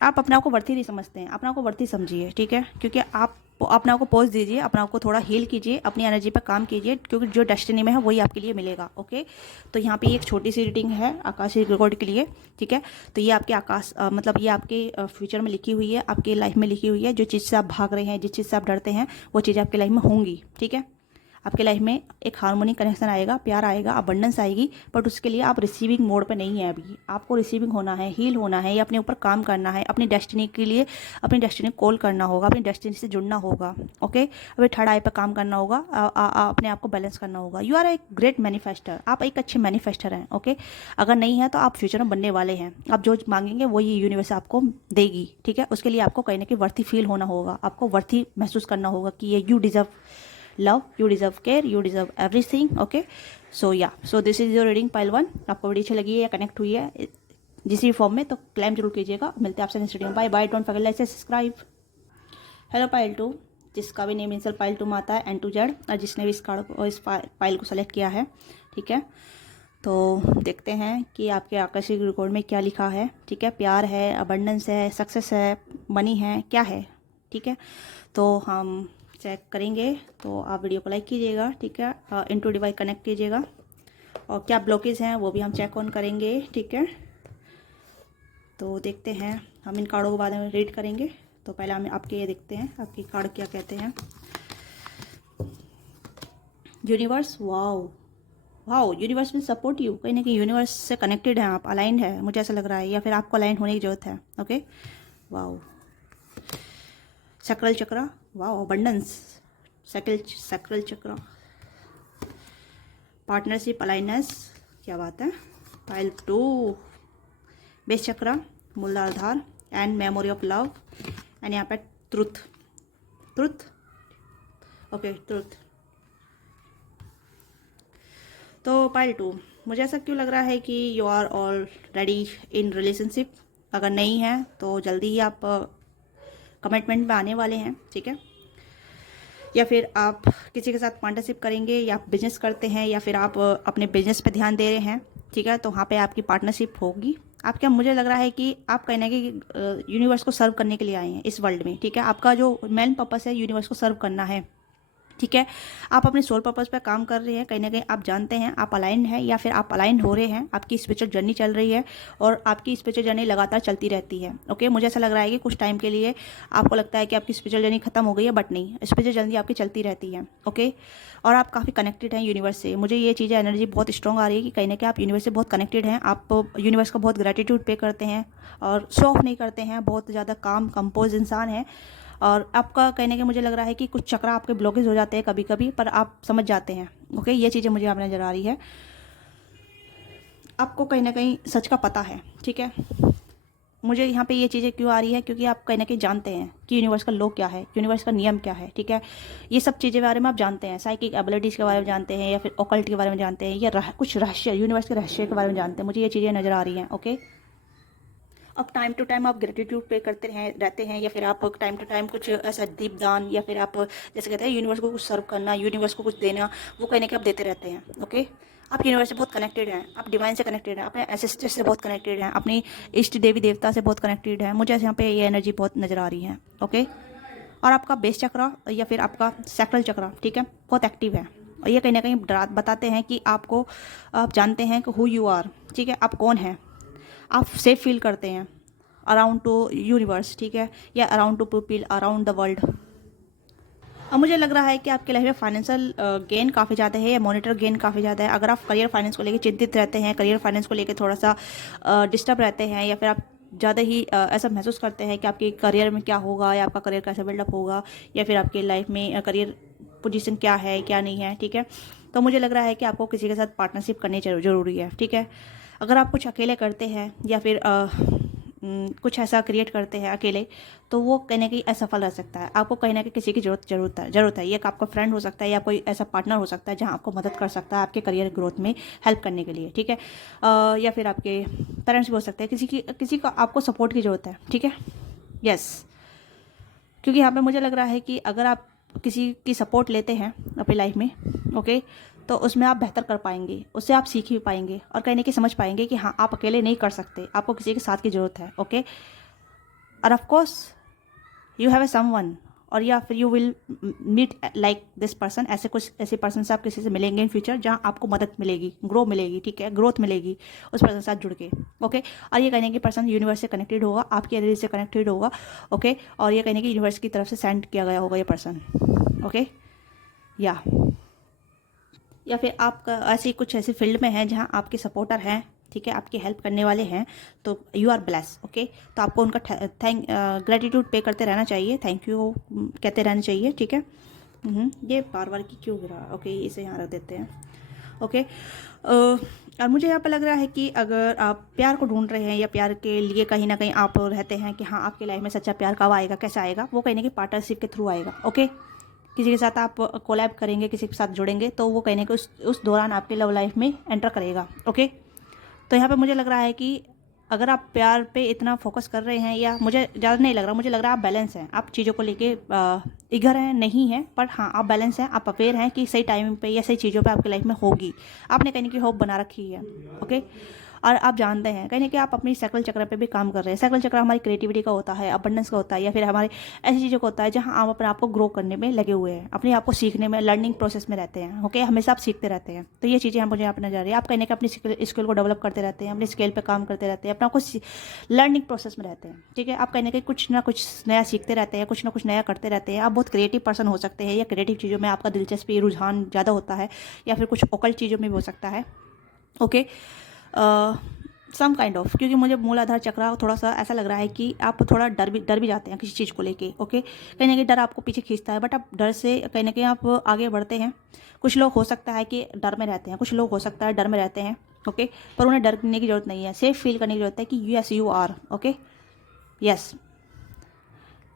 आप अपने आप को वर्थी नहीं समझते हैं, अपने आप को वर्थी समझिए, ठीक है, क्योंकि आप अपने आप को पॉज दीजिए, अपने आप को थोड़ा हील कीजिए, अपनी एनर्जी पर काम कीजिए, क्योंकि जो डेस्टिनी में है वही आपके लिए मिलेगा, ओके। तो यहाँ पे एक छोटी सी रीडिंग है आकाशीय रिकॉर्ड के लिए, ठीक है। तो ये आपके मतलब ये आपके फ्यूचर में लिखी हुई है, आपकी लाइफ में लिखी हुई है। जो चीज़ से आप भाग रहे हैं, जिस चीज़ से आप डरते हैं, वो चीज़ आपकी लाइफ में होंगी, ठीक है। आपके लाइफ में एक हार्मोनी कनेक्शन आएगा, प्यार आएगा, अबंडेंस आएगी, बट उसके लिए आप रिसीविंग मोड पे नहीं है अभी। आपको रिसीविंग होना है, हील होना है, या अपने ऊपर काम करना है, अपनी डेस्टिनी के लिए अपनी डेस्टिनी कॉल करना होगा, अपनी डेस्टिनी से जुड़ना होगा। ओके, अभी थर्ड आई पे काम करना होगा, अपने आप को बैलेंस करना होगा। You are a great manifester, आप एक अच्छे मैनिफेस्टर हैं। ओके, अगर नहीं है तो आप फ्यूचर में बनने वाले हैं। आप जो मांगेंगे वो ये यूनिवर्स आपको देगी। ठीक है, उसके लिए आपको कहीं ना कहीं वर्थी फील होना होगा, आपको वर्थी महसूस करना होगा कि ये you deserve love, you deserve care, you deserve everything. Okay, so this is your reading pile 1। आपको वीडियो अच्छी लगी है या कनेक्ट हुई है जिस भी फॉर्म में, तो क्लेम जरूर कीजिएगा। मिलते हैं आपसे नेक्स्ट वीडियो में। Bye bye, don't forget like subscribe. Hello pile 2, जिसका भी नेम इनिशियल पाइल 2 में आता है, N2Z, और जिसने भी इस कार्ड को, इस पाइल को सेलेक्ट किया है। ठीक है, तो देखते हैं कि आपके आकर्षक रिकॉर्ड में क्या लिखा है। ठीक है, प्यार है, अबंडेंस है, सक्सेस है, मनी है, क्या है। ठीक है, तो हम चेक करेंगे, तो आप वीडियो को लाइक कीजिएगा। ठीक है, इनटू डिवाइस कनेक्ट कीजिएगा, और क्या ब्लॉकेज हैं वो भी हम चेक ऑन करेंगे। ठीक है, तो देखते हैं, हम इन कार्डों के बारे में रीड करेंगे। तो पहले हम आपके ये देखते हैं, आपकी कार्ड क्या कहते हैं। Universe, wow wow, universe will support you. कहीं ना कहीं यूनिवर्स से कनेक्टेड हैं आप, अलाइंड है, मुझे ऐसा लग रहा है, या फिर आपको अलाइन होने की जरूरत है। Okay, wow, sacral chakra, wow, abundance, sacral chakra, partnership, alignment, क्या बात है। Pile 2, base chakra, Muladhara, and memory of love, and यहाँ पे ट्रुथ, ट्रुथ, ओके, ट्रुथ। तो पाइल 2, मुझे ऐसा क्यों लग रहा है कि you are already in relationship. अगर नहीं है तो जल्दी ही आप कमिटमेंट में आने वाले हैं। ठीक है, या फिर आप किसी के साथ पार्टनरशिप करेंगे, या आप बिजनेस करते हैं, या फिर आप अपने बिजनेस पे ध्यान दे रहे हैं। ठीक है, तो वहाँ पे आपकी पार्टनरशिप होगी। आप क्या, मुझे लग रहा है कि आप कहीं ना कहीं यूनिवर्स को सर्व करने के लिए आए हैं इस वर्ल्ड में। ठीक है, आपका जो मेन पर्पस है यूनिवर्स को सर्व करना है। ठीक है, आप अपने सोल पर्पस पे काम कर रहे हैं, कहीं ना कहीं आप जानते हैं आप अलाइन हैं, या फिर आप अलाइन हो रहे हैं। आपकी स्पिरिचुअल जर्नी चल रही है, और आपकी स्पिरिचुअल जर्नी लगातार चलती रहती है। ओके, मुझे ऐसा लग रहा है कि कुछ टाइम के लिए आपको लगता है कि आपकी स्पिरिचुअल जर्नी खत्म हो गई है, बट नहीं, स्पिरिचुअल जर्नी आपकी चलती रहती है। ओके, और आप काफ़ी कनेक्टेड हैं यूनिवर्स से। मुझे ये चीज़ें, एनर्जी बहुत स्ट्रॉन्ग आ रही है कि कहीं ना कहीं आप यूनिवर्स से बहुत कनेक्टेड हैं। आप यूनिवर्स का बहुत ग्रेटिट्यूड पे करते हैं, और शो ऑफ नहीं करते हैं, बहुत ज़्यादा काम कंपोज इंसान है। और आपका कहने के मुझे लग रहा है कि कुछ चक्र आपके ब्लॉकेज हो जाते हैं कभी कभी, पर आप समझ जाते हैं। ओके, ये चीज़ें मुझे आप नज़र आ रही है। आपको कहीं ना कहीं सच का पता है। ठीक है, मुझे यहाँ पे ये चीज़ें क्यों आ रही है, क्योंकि आप कहीं ना कहीं जानते हैं कि यूनिवर्स का लॉ क्या है, यूनिवर्स का नियम क्या है। ठीक है, ये सब चीज़ें के बारे में आप जानते हैं, साइकिक एबिलिटीज़ के बारे में जानते हैं, या फिर ऑकल्ट के बारे में जानते हैं, या कुछ रहस्य, यूनिवर्स के रहस्य के बारे में जानते हैं। मुझे ये चीज़ें नज़र आ रही हैं। ओके, अब टाइम टू टाइम आप ग्रेटिट्यूड पे करते रहते हैं, या फिर आप टाइम टू टाइम कुछ ऐसा दीपदान, या फिर आप जैसे कहते हैं यूनिवर्स को कुछ सर्व करना, यूनिवर्स को कुछ देना, वो कहने के आप देते रहते हैं। ओके, आप यूनिवर्स से बहुत कनेक्टेड हैं, आप डिवाइन से कनेक्टेड हैं, अपने एंसेस्टर से बहुत कनेक्टेड हैं, अपनी इष्ट देवी देवता से बहुत कनेक्टेड हैं। मुझे यहाँ पे ये एनर्जी बहुत नज़र आ रही है। ओके, और आपका बेस चक्र या फिर आपका सैक्रल चक्र, ठीक है, बहुत एक्टिव है, और ये कहीं ना कहीं बताते हैं कि आपको, आप जानते हैं कि हु यू आर। ठीक है, आप कौन हैं, आप सेफ फील करते हैं अराउंड टू यूनिवर्स। ठीक है, या around two people around the world. अब मुझे लग रहा है कि आपके लाइफ में फाइनेंशियल गेन काफ़ी ज़्यादा है, या मॉनिटर गेन काफ़ी ज़्यादा है। अगर आप करियर फाइनेंस को लेकर चिंतित रहते हैं, करियर फाइनेंस को लेकर थोड़ा सा डिस्टर्ब रहते हैं, या फिर आप ज़्यादा ही ऐसा महसूस करते हैं कि आपके करियर में क्या होगा, या आपका करियर कैसे बिल्डअप होगा, या फिर आपके लाइफ में करियर पोजीशन क्या है, क्या नहीं है। ठीक है, तो मुझे लग रहा है कि आपको किसी के साथ पार्टनरशिप करनी ज़रूरी है। ठीक है, अगर आप कुछ अकेले करते हैं, या फिर कुछ ऐसा क्रिएट करते हैं अकेले, तो वो कहीं ना कहीं असफल रह सकता है। आपको कहीं ना कहीं किसी की ज़रूरत है। ये आपका फ्रेंड हो सकता है, या कोई ऐसा पार्टनर हो सकता है जहाँ आपको मदद कर सकता है आपके करियर ग्रोथ में हेल्प करने के लिए। ठीक है, या फिर आपके पेरेंट्स भी हो सकते हैं, किसी का आपको सपोर्ट की ज़रूरत है। ठीक है, यस, क्योंकि यहाँ पे मुझे लग रहा है कि अगर आप किसी की सपोर्ट लेते हैं अपनी लाइफ में, ओके, तो उसमें आप बेहतर कर पाएंगे, उससे आप सीख भी पाएंगे, और कहीं ना कहीं समझ पाएंगे कि हाँ, आप अकेले नहीं कर सकते, आपको किसी के साथ की ज़रूरत है। ओके, और of course you have a someone, और या फिर you will meet like this person, ऐसे पर्सन से आप किसी से मिलेंगे इन फ्यूचर, जहाँ आपको मदद मिलेगी, ग्रो मिलेगी। ठीक है, ग्रोथ मिलेगी उस पर्सन के साथ जुड़ के। ओके, और ये कहने की पर्सन यूनिवर्स से कनेक्टेड होगा, आपकी एनर्जी से कनेक्टेड होगा। ओके, और ये कहने की यूनिवर्स की तरफ से सेंड किया गया होगा ये पर्सन। ओके, या या फिर आप ऐसी कुछ ऐसी फील्ड में हैं जहाँ आपके सपोर्टर हैं, ठीक है, आपकी हेल्प करने वाले हैं, तो यू आर ब्लेस, ओके। तो आपको उनका ग्रेटिट्यूड पे करते रहना चाहिए, थैंक यू कहते रहना चाहिए, ठीक है। ये बार बार की क्यों गिरा, ओके, इसे यहाँ रख देते हैं, ओके। और मुझे यहाँ पर लग रहा है कि अगर आप प्यार को ढूंढ रहे हैं या प्यार के लिए कहीं ना कहीं आप रहते हैं कि हाँ आपकी लाइफ में सच्चा प्यार कब आएगा, कैसे आएगा, वो कहीं ना कहीं पार्टनरशिप के थ्रू आएगा, ओके। किसी के साथ आप कोलैब करेंगे, किसी के साथ जुड़ेंगे, तो वो कहीं ना कहीं उस दौरान आपके लव लाइफ में एंटर करेगा, ओके। तो यहाँ पे मुझे लग रहा है कि अगर आप प्यार पे इतना फोकस कर रहे हैं, या मुझे ज़्यादा नहीं लग रहा, मुझे लग रहा है आप बैलेंस हैं, आप चीज़ों को लेके इगर हैं नहीं हैं, पर हाँ आप बैलेंस हैं, आप अवेयर हैं कि सही टाइम पे या सही चीज़ों पे आपकी लाइफ में होगी, आपने कहीं ना कहीं होप बना रखी है, ओके। और आप जानते हैं कहीं ना कहीं आप अपनी साइकिल चक्र पे भी काम कर रहे हैं। साइकिल चक्र हमारी क्रिएटिविटी का होता है, अबंडेंस का होता है, या फिर हमारे ऐसी चीज़ों का होता है जहाँ आप अपने आप को ग्रो करने में लगे हुए हैं, अपने आप को सीखने में, लर्निंग प्रोसेस में रहते हैं, ओके। हमेशा आप सीखते रहते हैं, तो ये चीज़ें हम मुझे यहाँ पर नजर आ रही है। आप कहीं ना कहीं अपनी स्किल को डेवलप करते रहते हैं, अपने स्किल पर काम करते रहते हैं, अपना कुछ लर्निंग प्रोसेस में रहते हैं, ठीक है। आप कहीं ना कहीं कुछ ना कुछ नया सीखते रहते हैं, कुछ ना कुछ नया करते रहते हैं। आप बहुत क्रिएटिव पर्सन हो सकते हैं, या क्रिएटिव चीज़ों में आपका दिलचस्पी रुझान ज़्यादा होता है, या फिर कुछ ओकल्ट चीज़ों में भी हो सकता है, ओके। सम काइंड ऑफ, क्योंकि मुझे मूलाधार चक्र थोड़ा सा ऐसा लग रहा है कि आप थोड़ा डर भी जाते हैं किसी चीज़ को लेके, ओके। कहीं ना कहीं डर आपको पीछे खींचता है, बट आप डर से कहीं ना कहीं आप आगे बढ़ते हैं। कुछ लोग हो सकता है कि डर में रहते हैं, कुछ लोग हो सकता है डर में रहते हैं, ओके, पर उन्हें डरने की जरूरत नहीं है, सेफ फील करने की जरूरत है कि yes you are, okay, yes,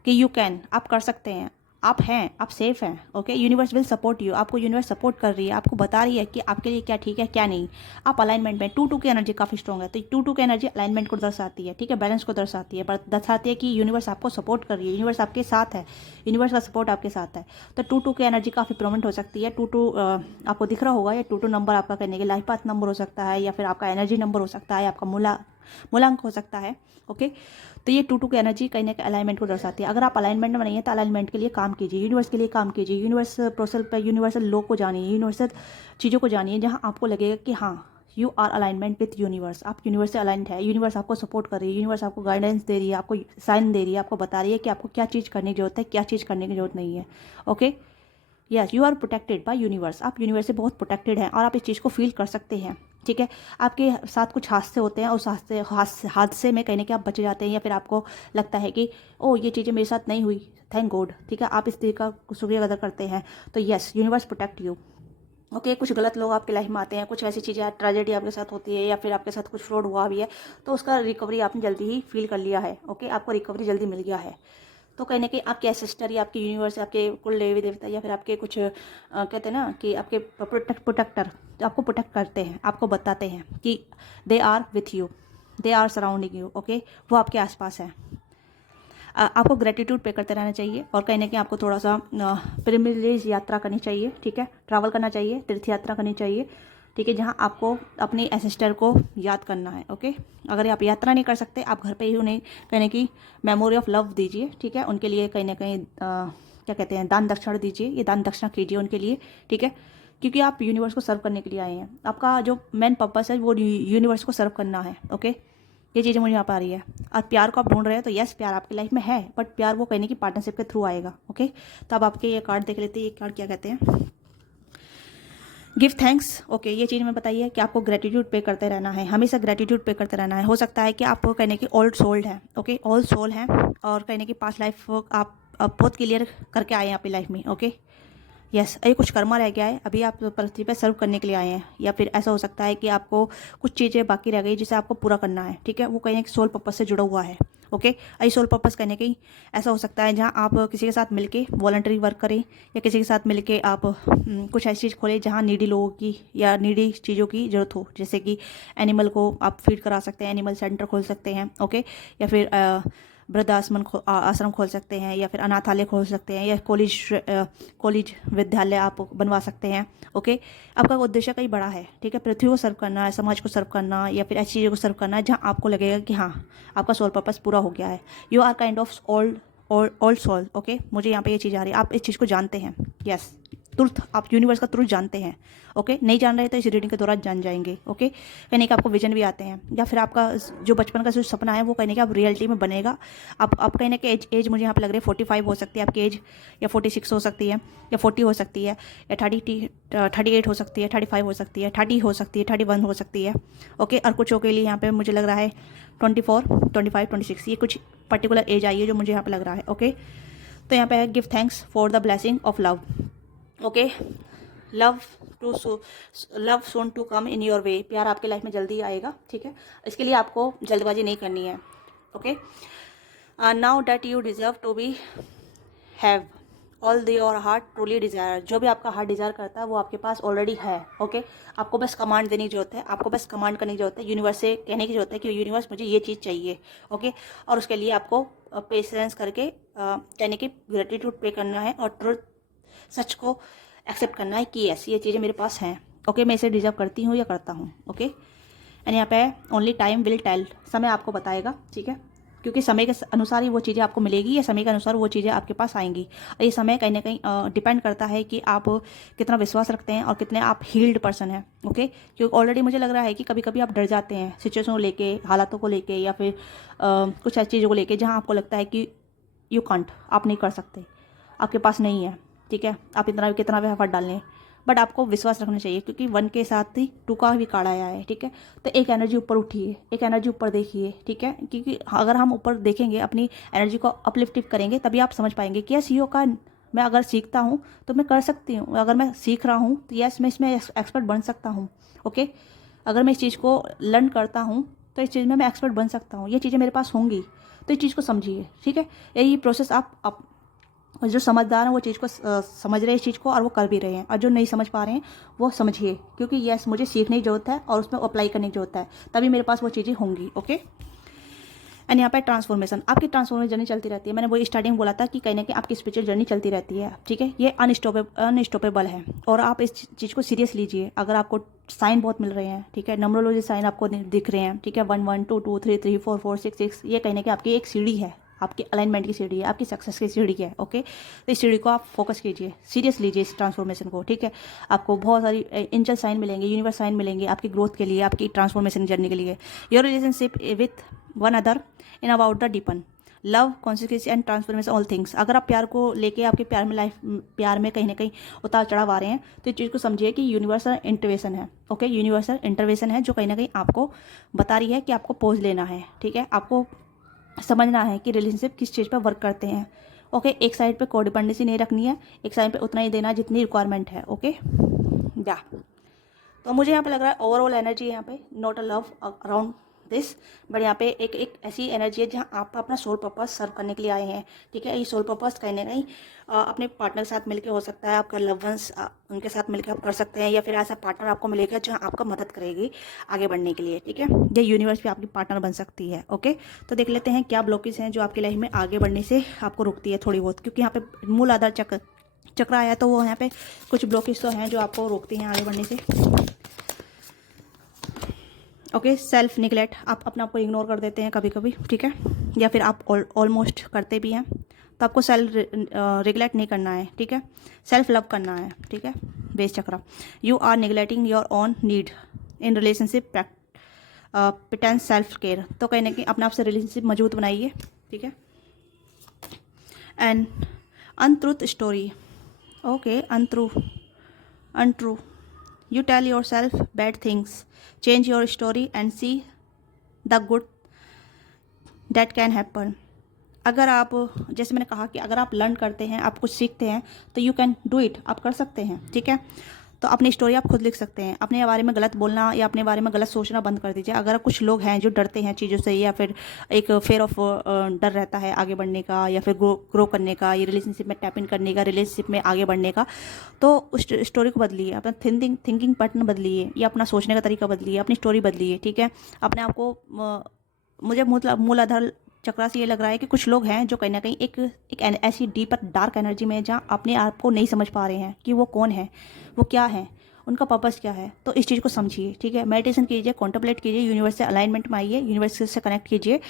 कि यू कैन, आप कर सकते हैं, आप हैं, आप सेफ हैं, okay. Universe will support you, आपको यूनिवर्स सपोर्ट कर रही है, आपको बता रही है कि आपके लिए क्या ठीक है क्या नहीं। आप अलाइनमेंट में 2-2 की एनर्जी काफ़ी स्ट्रॉग है, तो 2-2 की एनर्जी अलाइनमेंट को दर्शाती है, ठीक है, बैलेंस को दर्शाती है, पर दर्शाती है कि यूनिवर्स आपको सपोर्ट कर रही है, यूनिवर्स आपके साथ है, यूनिवर्स का सपोर्ट आपके साथ है। तो 2-2 की एनर्जी काफ़ी प्रोमिनेंट हो सकती है। 2-2 आपको दिख रहा होगा, या 2-2 नंबर आपका करने के लाइफ पाथ नंबर हो सकता है, या फिर आपका एनर्जी नंबर हो सकता है, आपका मूलांक हो सकता है, ओके। तो ये 2-2 की एनर्जी कहीं ना कहीं अलाइनमेंट को दर्शाती है। अगर आप अलाइनमेंट में नहीं है तो अलाइनमेंट के लिए काम कीजिए, यूनिवर्स के लिए काम कीजिए, यूनिवर्स प्रोसेस पर, यूनिवर्सल लॉ को जानिए, यूनिवर्सल चीज़ों को जानिए, जहाँ आपको लगेगा कि हाँ you are alignment with universe, आप यूनिवर्स से अलाइंड है, यूनिवर्स आपको सपोर्ट कर रही है, यूनिवर्स आपको गाइडेंस दे रही है, आपको साइन दे रही है, आपको बता रही है कि आपको क्या चीज़ करने की जरूरत है, क्या चीज़ करने की जरूरत नहीं है, okay. Yes, you are protected by universe, आप यूनिवर्स से बहुत प्रोटेक्टेड हैं, और आप इस चीज़ को फील कर सकते हैं, ठीक है। आपके साथ कुछ हादसे होते हैं, उस हादसे में कहीं ना कहीं आप बच जाते हैं, या फिर आपको लगता है कि ओ ये चीज़ें मेरे साथ नहीं हुई, थैंक गॉड, ठीक है, आप इस चीज़ का शुक्रिया अदा करते हैं। तो yes, universe protect you, okay. कुछ गलत लोग आपकी लाइफ में आते हैं, कुछ ऐसी चीज़ें ट्रेजेडी आपके साथ होती है, या फिर आपके साथ कुछ फ्रॉड हुआ भी है, तो उसका रिकवरी आपने जल्दी ही फील कर लिया है, ओके, आपको रिकवरी जल्दी मिल गया है। तो कहीं ना कहीं आपके एसिस्टर या आपके यूनिवर्स, आपके कुल देवी देवता, या फिर आपके कुछ कहते हैं ना कि आपके प्रोटेक्टर जो आपको प्रोटेक्ट करते हैं, आपको बताते हैं कि they are with you, they are surrounding you, okay, वो आपके आसपास है। आपको ग्रेटिट्यूड पे करते रहना चाहिए, और कहीं ना कहीं आपको थोड़ा सा प्रिविलेज यात्रा करनी चाहिए, ठीक है, ट्रैवल करना चाहिए, तीर्थ यात्रा करनी चाहिए, ठीक है, जहाँ आपको अपने एसिस्टर को याद करना है, ओके। अगर आप यात्रा नहीं कर सकते, आप घर पे ही उन्हें कहीं ना कहीं मेमोरी ऑफ लव दीजिए, ठीक है, उनके लिए कहीं ना कहीं क्या कहते हैं, दान दक्षिणा दीजिए, ये दान दक्षिणा कीजिए उनके लिए, ठीक है, क्योंकि आप यूनिवर्स को सर्व करने के लिए आए हैं। आपका जो मेन पर्पस है वो यूनिवर्स को सर्व करना है, ओके। ये चीज़ें मुझे यहाँ पर आ रही है। और प्यार को आप ढूंढ रहे हैं, तो यस प्यार आपकी लाइफ में है, बट प्यार वो कहने की पार्टनरशिप के थ्रू आएगा, ओके। तो अब आपके ये कार्ड देख लेते हैं, ये कार्ड क्या कहते हैं, गिव थैंक्स, ओके। ये चीज़ में बताइए कि आपको ग्रेटिट्यूड पे करते रहना है, हमेशा ग्रेटिट्यूड पे करते रहना है। हो सकता है कि आप कहने की ओल्ड सोल्ड है, ओके, ओल्ड सोल है, और कहने की पास्ट लाइफ आप बहुत क्लियर करके आए हैं अपनी लाइफ में, ओके। यस, ये कुछ कर्मा रह गया है, अभी आप पृथ्वी पे सर्व करने के लिए आए हैं, या फिर ऐसा हो सकता है कि आपको कुछ चीज़ें बाकी रह गई जिसे आपको पूरा करना है, ठीक है, वो कहीं सोल पर्पस से जुड़ा हुआ है, ओके। आई सोल पर्पस कहने की ऐसा हो सकता है जहाँ आप किसी के साथ मिलके वॉलंटरी वर्क करें, या किसी के साथ मिलके आप कुछ ऐसी चीज़ खोलें जहाँ नीडी लोगों की या नीडी चीज़ों की ज़रूरत हो, जैसे कि एनिमल को आप फीड करा सकते हैं, एनिमल सेंटर खोल सकते हैं, ओके, या फिर आश्रम खोल सकते हैं, या फिर अनाथालय खोल सकते हैं, या कॉलेज विद्यालय आप बनवा सकते हैं, ओके। आपका उद्देश्य कहीं बड़ा है, ठीक है, पृथ्वी को सर्व करना है, समाज को सर्व करना, या फिर ऐसी चीज़ों को सर्व करना है जहाँ आपको लगेगा कि हाँ आपका सोल पर्पस पूरा हो गया है। You are kind of old all soul. Okay, मुझे यहाँ पे ये चीज़ आ रही है, आप इस चीज़ को जानते हैं। यस, ट्रुथ, आप यूनिवर्स का ट्रुथ जानते हैं। ओके, नहीं जान रहे तो इस रीडिंग के दौरान जान जाएंगे। ओके, कहने के आपको विजन भी आते हैं, या फिर आपका जो बचपन का जो सपना है वो कहने के आप रियलिटी में बनेगा। आप कहने के एज मुझे यहाँ पे लग रही है 45 हो सकती है आपकी एज, या 46 हो सकती है, या 40 हो सकती है, या 38 हो सकती है, 35 हो सकती है, 30 हो सकती है, 31 हो सकती है। ओके, और कुछों के लिए यहाँ पे मुझे लग रहा है 24, 25, 26, ये कुछ पर्टिकुलर एज आई है जो मुझे यहाँ पे लग रहा है। ओके, तो यहाँ पे है give thanks for the blessing of love. Okay, love love soon to come in your way, प्यार आपके लाइफ में जल्दी आएगा। ठीक है, इसके लिए आपको जल्दबाजी नहीं करनी है। Okay, now that you deserve to be have all the your heart truly desire, जो भी आपका हार्ट डिज़ायर करता है वो आपके पास ऑलरेडी है। ओके, आपको बस कमांड देने की जरूरत है, आपको बस कमांड करने की जरूरत है, यूनिवर्स से कहने की जरूरत है कि यूनिवर्स मुझे ये चीज़ चाहिए। ओके, और उसके लिए आपको पेशेंस करके कहने की ग्रेटिट्यूड पे करना है, और ट्रुथ सच को एक्सेप्ट करना है कि यस ये चीज़ें मेरे पास हैं। ओके, मैं इसे डिजर्व करती हूँ या करता हूँ। ओके, एंड यहाँ पे ओनली टाइम विल टेल, समय आपको बताएगा। ठीक है, क्योंकि समय के अनुसार ही वो चीज़ें आपको मिलेगी, या समय के अनुसार वो चीज़ें आपके पास आएंगी। और ये समय कहीं ना कहीं डिपेंड करता है कि आप कितना विश्वास रखते हैं और कितने आप हील्ड पर्सन हैं। ओके, क्योंकि ऑलरेडी मुझे लग रहा है कि कभी कभी आप डर जाते हैं सिचुएशन को लेके, हालातों को लेके, या फिर कुछ ऐसी चीज़ों को लेके जहाँ आपको लगता है कि यू कांट, आप नहीं कर सकते, आपके पास नहीं है। ठीक है, आप इतना कितना भी एफर्ट डाल लें, बट आपको विश्वास रखना चाहिए, क्योंकि 1 के साथ ही 2 का भी कार्ड आया है। ठीक है, तो एक एनर्जी ऊपर उठिए, एक एनर्जी ऊपर देखिए। ठीक है, क्योंकि अगर हम ऊपर देखेंगे, अपनी एनर्जी को अपलिफ्टिव करेंगे, तभी आप समझ पाएंगे कि यस यो का मैं अगर सीखता हूँ तो मैं कर सकती हूँ, अगर मैं सीख रहा हूँ तो यस मैं इसमें एक्सपर्ट बन सकता हूँ। ओके, अगर मैं इस चीज़ को लर्न करता हूँ तो इस चीज़ में मैं एक्सपर्ट बन सकता हूँ, ये चीज़ें मेरे पास होंगी। तो इस चीज़ को समझिए। ठीक है, यही प्रोसेस आप और जो समझदार हैं वो चीज़ को समझ रहे हैं, इस चीज़ को, और वो कर भी रहे हैं। और जो नहीं समझ पा रहे हैं वो समझिए, क्योंकि यस मुझे सीखने की जरूरत है और उसमें अप्लाई करने की जरूरत है, तभी मेरे पास वो चीज़ें होंगी। ओके, एंड यहाँ पे ट्रांसफॉर्मेशन, आपकी ट्रांसफॉर्मेशन जर्नी चलती रहती है। मैंने वो स्टार्टिंग बोला था कि कहीं ना कहीं आपकी स्पिरिचुअल जर्नी चलती रहती है। ठीक है, ये अनस्टॉपेबल है, और आप इस चीज़ को सीरियस लीजिए। अगर आपको साइन बहुत मिल रहे हैं, ठीक है, नंबरोलॉजी साइन आपको दिख रहे हैं, ठीक है, 1 1 2 2 3 3 4 4 6 6, ये कहीं ना कहीं आपकी एक सीढ़ी है, आपकी अलाइनमेंट की सीढ़ी है, आपकी सक्सेस की सीढ़ी है। ओके, तो इस सीढ़ी को आप फोकस कीजिए, सीरियस लीजिए इस ट्रांसफॉर्मेशन को। ठीक है, आपको बहुत सारी एंजल साइन मिलेंगे, यूनिवर्स साइन मिलेंगे आपकी ग्रोथ के लिए, आपकी ट्रांसफॉर्मेशन जर्नी के लिए। Your relationship with one other in about the deepen love consequence and transformation all things. अगर आप प्यार को लेके, आपके प्यार में कहीं ना कहीं उतार चढ़ाव आ रहे हैं, तो इस चीज़ को समझिए कि यूनिवर्सल इंटरवेंशन है। ओके, यूनिवर्सल इंटरवेंशन है जो कहीं ना कहीं आपको बता रही है कि आपको पोज लेना है। ठीक है, आपको समझना है कि रिलेशनशिप किस चीज़ पर वर्क करते हैं। ओके, एक साइड पे कोडिपेंडेंसी नहीं रखनी है, एक साइड पे उतना ही देना जितनी रिक्वायरमेंट है। ओके, या तो मुझे यहाँ पे लग रहा है ओवरऑल एनर्जी यहाँ पे not a love around this, but यहाँ पे एक ऐसी एनर्जी है जहाँ आप अपना सोल पर्पस सर्व करने के लिए आए हैं। ठीक है, ये सोल पर्पस कहीं ना कहीं अपने पार्टनर के साथ मिलकर हो सकता है, आपका लव वंस उनके साथ मिलकर आप कर सकते हैं, या फिर ऐसा पार्टनर आपको मिलेगा जहाँ आपका मदद करेगी आगे बढ़ने के लिए। ठीक है, ये यूनिवर्स भी आपकी पार्टनर बन सकती है। ओके, तो देख लेते हैं क्या ब्लॉकेज हैं जो आपकी लाइफ में आगे बढ़ने से आपको रोकती है थोड़ी बहुत, क्योंकि यहाँ पे मूल आधार चक्र आया, तो वो यहाँ पे कुछ ब्लॉकेज तो हैं जो आपको रोकती हैं आगे बढ़ने से। ओके, सेल्फ निगलेक्ट, आप अपने आप को इग्नोर कर देते हैं कभी कभी। ठीक है, या फिर आप ऑलमोस्ट करते भी हैं, तो आपको सेल्फ रिगलेक्ट नहीं करना है। ठीक है, सेल्फ लव करना है। ठीक है, base chakra, you are neglecting your own need in relationship pretence self care, तो कहीं ना कहीं अपने आप से रिलेशनशिप मजबूत बनाइए। ठीक है, and untruth story. Okay, untrue you tell yourself bad things, change your story and see the good that can happen। अगर आप, जैसे मैंने कहा कि अगर आप लर्न करते हैं, आप कुछ सीखते हैं, तो यू कैन डू इट, आप कर सकते हैं। ठीक है, तो अपनी स्टोरी आप खुद लिख सकते हैं। अपने बारे में गलत बोलना या अपने बारे में गलत सोचना बंद कर दीजिए। अगर कुछ लोग हैं जो डरते हैं चीज़ों से, या फिर एक फेयर ऑफ डर रहता है आगे बढ़ने का, या फिर ग्रो करने का, ये रिलेशनशिप में टैप इन करने का, रिलेशनशिप में आगे बढ़ने का, तो उस स्टोरी को बदलिए, अपना थिंकिंग पैटर्न बदलिए, या अपना सोचने का तरीका बदलिए, अपनी स्टोरी बदलिए। ठीक है, अपने आप को मुझे मूल आधार चक्रा से ये लग रहा है कि कुछ लोग हैं जो कहीं ना कहीं एक ऐसी डीपर डार्क एनर्जी में है जहाँ अपने आप को नहीं समझ पा रहे हैं कि वो कौन है, वो क्या है, उनका पर्पस क्या है। तो इस चीज़ को समझिए। ठीक है, मेडिटेशन कीजिए, कॉन्टेम्पलेट कीजिए, यूनिवर्स से अलाइनमेंट में आइए, यूनिवर्स से कनेक्ट कीजिए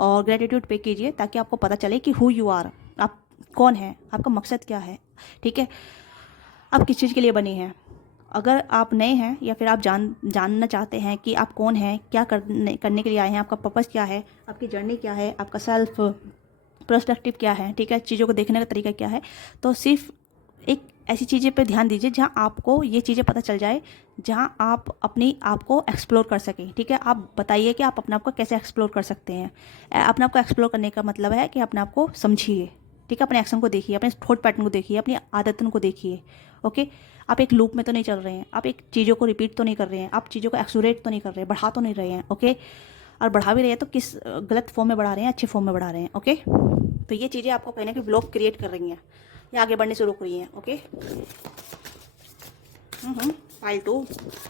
और ग्रेटिट्यूड पे कीजिए, ताकि आपको पता चले कि हु यू आर। आप कौन हैं, आपका मकसद क्या है, ठीक है, आप किस चीज़ के लिए बने हैं। अगर आप नए हैं या फिर आप जानना चाहते हैं कि आप कौन हैं, क्या करने के लिए आए हैं, आपका पर्पस क्या है, आपकी जर्नी क्या है, आपका सेल्फ पर्सपेक्टिव क्या है, ठीक है, चीज़ों को देखने का तरीका क्या है, तो सिर्फ एक ऐसी चीज़ें पे ध्यान दीजिए जहाँ आपको ये चीज़ें पता चल जाए, जहाँ आप अपनी आप को एक्सप्लोर कर सकें, ठीक है। आप बताइए कि आप अपने आप को कैसे एक्सप्लोर कर सकते हैं। अपने आप को एक्सप्लोर करने का मतलब है कि अपने आप को समझिए, ठीक है, अपने एक्शन को देखिए, अपने थॉट पैटर्न को देखिए, अपनी आदतों को देखिए, ओके। आप एक लूप में तो नहीं चल रहे हैं, आप एक चीज़ों को रिपीट तो नहीं कर रहे हैं, आप चीज़ों को एक्सुरेट तो नहीं कर रहे हैं, बढ़ा तो नहीं रहे हैं, ओके। और बढ़ा भी रहे हैं तो किस गलत फॉर्म में बढ़ा रहे हैं, अच्छे फॉर्म में बढ़ा रहे हैं, ओके। तो ये चीज़ें आपको कहीं ना कहीं ब्लॉक क्रिएट कर रही हैं या आगे बढ़ने से रोक रही हैं, okay. File 2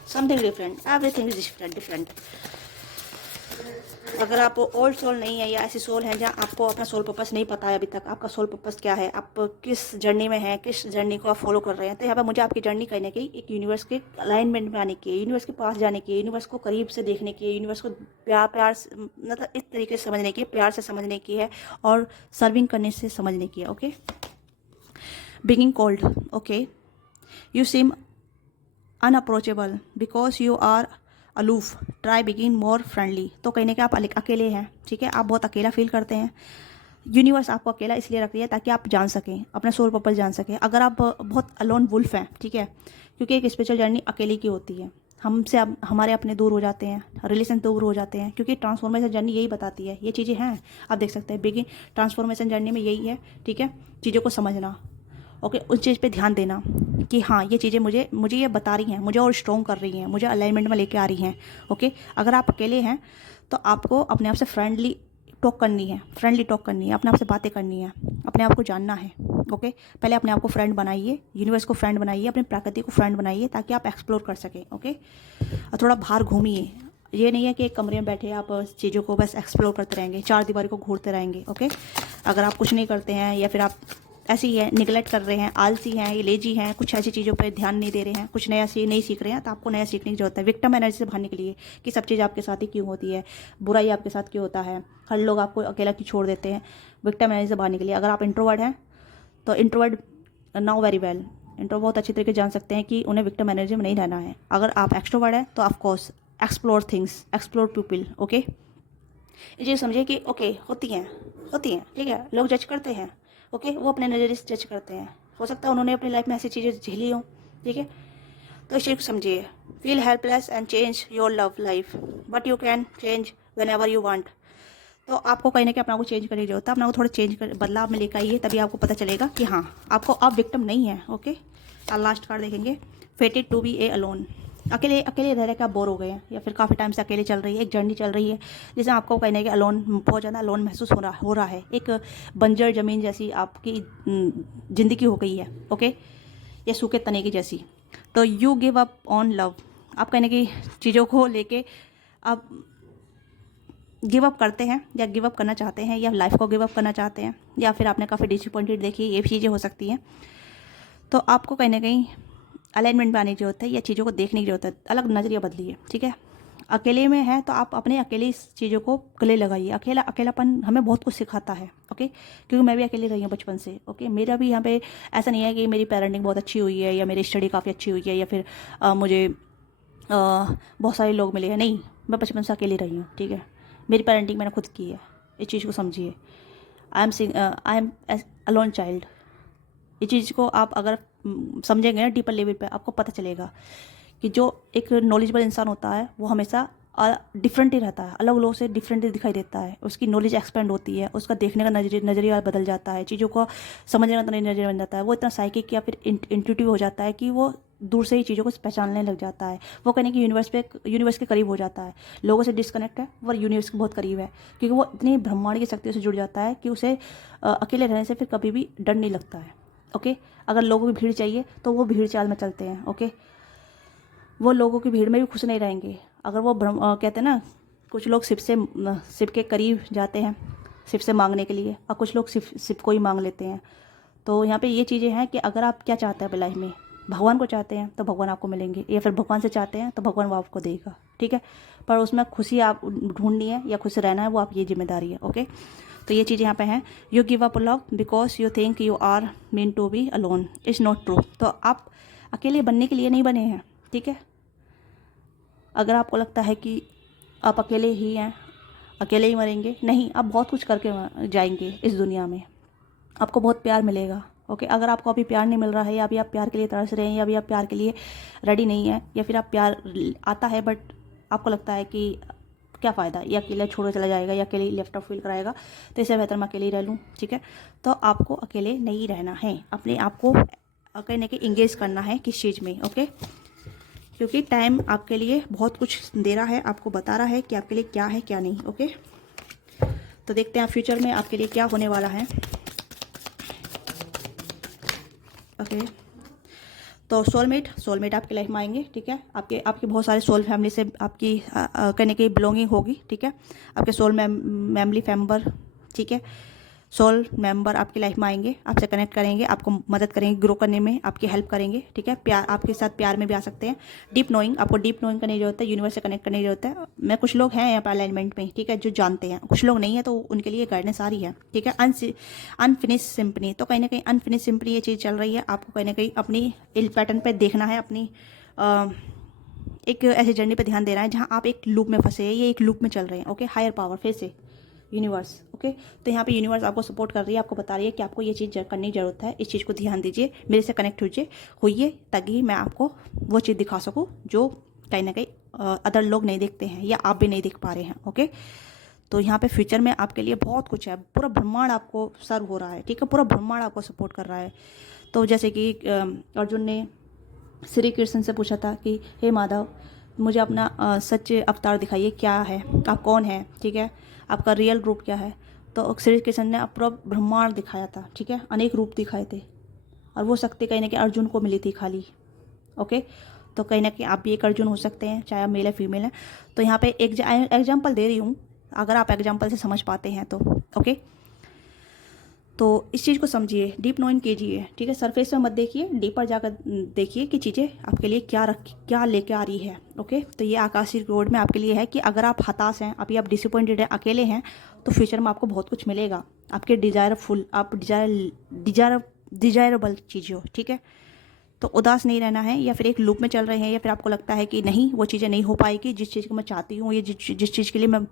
something different, everything is different. अगर आप ओल्ड सोल नहीं है या ऐसी सोल है जहाँ आपको अपना सोल पर्पस नहीं पता है अभी तक, आपका सोल पर्पस क्या है, आप किस जर्नी में हैं, किस जर्नी को आप फॉलो कर रहे हैं, तो यहाँ पर मुझे आपकी जर्नी कहने की एक यूनिवर्स के अलाइनमेंट में आने की, यूनिवर्स के पास जाने की, यूनिवर्स को करीब से देखने की, यूनिवर्स को प्यार से, मतलब इस तरीके से समझने की, प्यार से समझने की है और सर्विंग करने से समझने की है, okay. Being cold, okay, you seem unapproachable because you are aloof, try begin more friendly. तो कहने के आप अकेले हैं, ठीक है, आप बहुत अकेला फील करते हैं। यूनिवर्स आपको अकेला इसलिए रख रही है ताकि आप जान सकें, अपना सोल पर्पस जान सकें। अगर आप बहुत अलोन वुल्फ हैं, ठीक है, क्योंकि एक स्पिरिचुअल जर्नी अकेले की होती है, हमसे अब हमारे अपने दूर हो जाते हैं, रिलेशन दूर हो जाते हैं, क्योंकि ट्रांसफॉर्मेशन जर्नी यही बताती है, ये चीज़ें हैं, आप देख सकते हैं। बिगिन ट्रांसफॉर्मेशन जर्नी में यही है, ठीक है, चीज़ों को समझना, ओके, उस चीज़ पे ध्यान देना कि हाँ ये चीज़ें मुझे ये बता रही हैं, मुझे और स्ट्रॉन्ग कर रही हैं, मुझे अलाइनमेंट में लेके आ रही हैं, ओके। अगर आप अकेले हैं तो आपको अपने आप से फ्रेंडली टॉक करनी है, अपने आप से बातें करनी है, अपने आप को जानना है, ओके। पहले अपने आप को फ्रेंड बनाइए, यूनिवर्स को फ्रेंड बनाइए, अपनी प्रकृति को फ्रेंड बनाइए ताकि आप एक्सप्लोर कर सकें, ओके। और थोड़ा बाहर घूमिए, ये नहीं है कि एक कमरे में बैठे आप चीज़ों को बस एक्सप्लोर करते रहेंगे, चार दीवारी को घूरते रहेंगे, ओके। अगर आप कुछ नहीं करते हैं या फिर आप ऐसे ही है, निगलेक्ट कर रहे हैं, आलसी हैं, ये लेजी हैं, कुछ ऐसी चीज़ों पर ध्यान नहीं दे रहे हैं, कुछ नया नहीं सीख रहे हैं, तो आपको नया सीखने की जरूरत है। विक्टिम एनर्जी से भागने के लिए कि सब चीज़ आपके साथ ही क्यों होती है, बुराई आपके साथ क्यों होता है, हर लोग आपको अकेला क्यों छोड़ देते हैं, विक्टिम एनर्जी से भागने के लिए। अगर आप इंट्रोवर्ट हैं तो introvert now very well, intro बहुत अच्छी तरीके से जान सकते हैं कि उन्हें विक्टिम एनर्जी में नहीं रहना है। अगर आप एक्सट्रोवर्ट हैं तो of course explore things, explore people, okay. ये चीज़ समझिए कि ओके होती हैं, ठीक है, लोग जज करते हैं, ओके, वो अपने नज़रिए से जज करते हैं, हो सकता है उन्होंने अपनी लाइफ में ऐसी चीज़ें झेली हों, ठीक है। तो इस चीज़ को समझिए, feel helpless and change your love life, but you can change when ever you want. तो आपको कहीं ना कहीं अपना को चेंज करने की जरूरत है, अपना को थोड़ा चेंज कर, बदलाव में लेकर आइए, तभी आपको पता चलेगा कि हाँ आपको आप विक्टिम नहीं है, ओके। लास्ट कार्ड देखेंगे, fated to be a alone, अकेले रह रहे के आप बोर हो गए हैं या फिर काफ़ी टाइम से अकेले चल रही है, एक जर्नी चल रही है जिसमें आपको कहने के अलोन, बहुत ज़्यादा अलोन महसूस हो रहा है, एक बंजर ज़मीन जैसी आपकी ज़िंदगी हो गई है, ओके, या सूखे तने की जैसी। तो you give up on love, आप कहने की चीज़ों को लेके आप गिव अप करते हैं या गिव अप करना चाहते हैं, या लाइफ को गिव अप करना चाहते हैं, या फिर आपने काफ़ी डिसअपॉइंटेड देखी, ये भी चीज़ें हो सकती हैं। तो आपको कहीं ना कहीं अलाइनमेंट में आने की जरूरत है, या चीज़ों को देखने की जरूरत है, अलग नज़रिया बदलिए, ठीक है। अकेले में है तो आप अपने अकेले इस चीज़ों को गले लगाइए। अकेलापन हमें बहुत कुछ सिखाता है, ओके, क्योंकि मैं भी अकेली रही हूँ बचपन से, ओके। मेरा भी यहाँ पे ऐसा नहीं है कि मेरी पेरेंटिंग बहुत अच्छी हुई है या मेरी स्टडी काफ़ी अच्छी हुई है या फिर मुझे बहुत सारे लोग मिले हैं, नहीं, मैं बचपन से अकेली रही हूँ, ठीक है। मेरी पेरेंटिंग मैंने खुद की है, इस चीज़ को समझिए। आई एम अलोन चाइल्ड, इस चीज़ को आप अगर समझेंगे ना डीपर लेवल पे, आपको पता चलेगा कि जो एक नॉलेजेबल इंसान होता है वो हमेशा डिफरेंट ही रहता है, अलग लोगों से डिफरेंट ही दिखाई देता है, उसकी नॉलेज एक्सपेंड होती है, उसका देखने का नज़रिया बदल जाता है, चीज़ों को समझने का नज़रिया बन जाता है, वो इतना साइकिक या फिर इंट्यूटिव हो जाता है कि वो दूर से ही चीज़ों को पहचानने लग जाता है। वो कहने की यूनिवर्स के करीब हो जाता है, लोगों से डिस्कनेक्ट है, वो यूनिवर्स के बहुत करीब है, क्योंकि वो इतनी ब्रह्मांड की शक्तियों से जुड़ जाता है कि उसे अकेले रहने से फिर कभी भी डर नहीं लगता है, ओके। अगर लोगों की भीड़ चाहिए तो वो भीड़ चाल में चलते हैं, ओके। वो लोगों की भीड़ में भी खुश नहीं रहेंगे। अगर वो कहते हैं ना, कुछ लोग शिव के करीब जाते हैं शिव से मांगने के लिए, और कुछ लोग शिव को ही मांग लेते हैं। तो यहाँ पे ये चीज़ें हैं कि अगर आप क्या चाहते हैं अपनी लाइफ में, भगवान को चाहते हैं तो भगवान आपको मिलेंगे, या फिर भगवान से चाहते हैं तो भगवान वो आपको देगा, ठीक है। पर उसमें खुशी आप ढूंढनी है या खुश रहना है, वो आप ये जिम्मेदारी है, ओके। तो ये चीज़ यहाँ पे है। You give up love because you think you are mean to be alone, it's not true. तो आप अकेले बनने के लिए नहीं बने हैं, ठीक है। अगर आपको लगता है कि आप अकेले ही हैं, अकेले ही मरेंगे, नहीं, आप बहुत कुछ करके जाएंगे इस दुनिया में, आपको बहुत प्यार मिलेगा, ओके। अगर आपको अभी प्यार नहीं मिल रहा है, या अभी आप प्यार के लिए तरस रहे हैं, या अभी आप प्यार के लिए रेडी नहीं है, या फिर आप प्यार आता है बट आपको लगता है कि क्या फ़ायदा, ये अकेला छोड़ चला जाएगा, या अकेले लेफ्ट आउट फील कराएगा, तो इससे बेहतर मैं अकेले ही रह लूँ, ठीक है। तो आपको अकेले नहीं रहना है, अपने आप को कहीं ना कहीं इंगेज करना है किस चीज़ में, ओके। क्योंकि टाइम आपके लिए बहुत कुछ दे रहा है, आपको बता रहा है कि आपके लिए क्या है क्या नहीं, ओके। तो देखते हैं फ्यूचर में आपके लिए क्या होने वाला है, ओके। तो सोलमेट आपकी लाइफ में आएंगे, ठीक है। आपके बहुत सारे सोल फैमिली से आपकी कहीं ना कहीं बिलोंगिंग होगी, ठीक है। आपके सोल फैमिली मेम्बर, ठीक है, सोल मेंबर आपकी लाइफ में आएंगे, आपसे कनेक्ट करेंगे, आपको मदद करेंगे ग्रो करने में, आपकी हेल्प करेंगे, ठीक है। प्यार आपके साथ प्यार में भी आ सकते हैं। डीप नोइंग, आपको डीप नोइंग करने की जरूरत है, यूनिवर्स से कनेक्ट करने की जरूरत है। मैं कुछ लोग हैं यहाँ पर अलाइनमेंट में, ठीक है, जो जानते हैं, कुछ लोग नहीं है, तो उनके लिए गाइडेंस आ रही है, ठीक है। अनफिनिश सिंपनी, तो कहीं ना कहीं अनफिनिश सिंपनी ये चीज़ चल रही है, आपको कहीं ना कहीं अपनी इल पैटर्न पर देखना है, अपनी एक ऐसी जर्नी पर ध्यान देना है जहाँ आप एक लूप में फंसे हैं, ये एक लूप में चल रहे हैं, ओके। हायर पावर फिर से यूनिवर्स, ओके। तो यहाँ पे यूनिवर्स आपको सपोर्ट कर रही है, आपको बता रही है कि आपको ये चीज़ करने की ज़रूरत है, इस चीज़ को ध्यान दीजिए, मेरे से कनेक्ट होइए ताकि मैं आपको वो चीज़ दिखा सकूँ जो कहीं ना कहीं अदर लोग नहीं देखते हैं, या आप भी नहीं देख पा रहे हैं, ओके। तो यहाँ पे फ्यूचर में आपके लिए बहुत कुछ है, पूरा ब्रह्मांड आपको सर्व हो रहा है, ठीक है, पूरा ब्रह्मांड आपको सपोर्ट कर रहा है। तो जैसे कि अर्जुन ने श्री कृष्ण से पूछा था कि हे माधव, मुझे अपना सच अवतार दिखाइए, क्या है, आप कौन है, ठीक है, आपका रियल रूप क्या है। तो श्री कृष्ण ने पूरा ब्रह्मांड दिखाया था, ठीक है, अनेक रूप दिखाए थे, और वो शक्ति कहीं ना कहीं अर्जुन को मिली थी खाली, ओके। तो कहीं ना कहीं आप भी एक अर्जुन हो सकते हैं, चाहे आप मेल है फीमेल है। तो यहाँ पे एक एग्जाम्पल दे रही हूँ, अगर आप एग्जाम्पल से समझ पाते हैं तो, ओके। तो इस चीज़ को समझिए, डीप नोइंग कीजिए, ठीक है। सरफेस में मत देखिए, डीपर जाकर देखिए कि चीज़ें आपके लिए क्या लेके आ रही है, ओके। तो ये आकाशीय रोड में आपके लिए है कि अगर आप हताश हैं, अभी आप डिसअपॉइंटेड हैं, अकेले हैं, तो फ्यूचर में आपको बहुत कुछ मिलेगा, आपके आप डिजायरेबल चीज़ हो, ठीक है। तो उदास नहीं रहना है, या फिर एक लूप में चल रहे हैं, या फिर आपको लगता है कि नहीं, वो चीज़ें नहीं हो पाएगी जिस चीज़ को मैं चाहती हूँ, ये जिस चीज़ के लिए मैं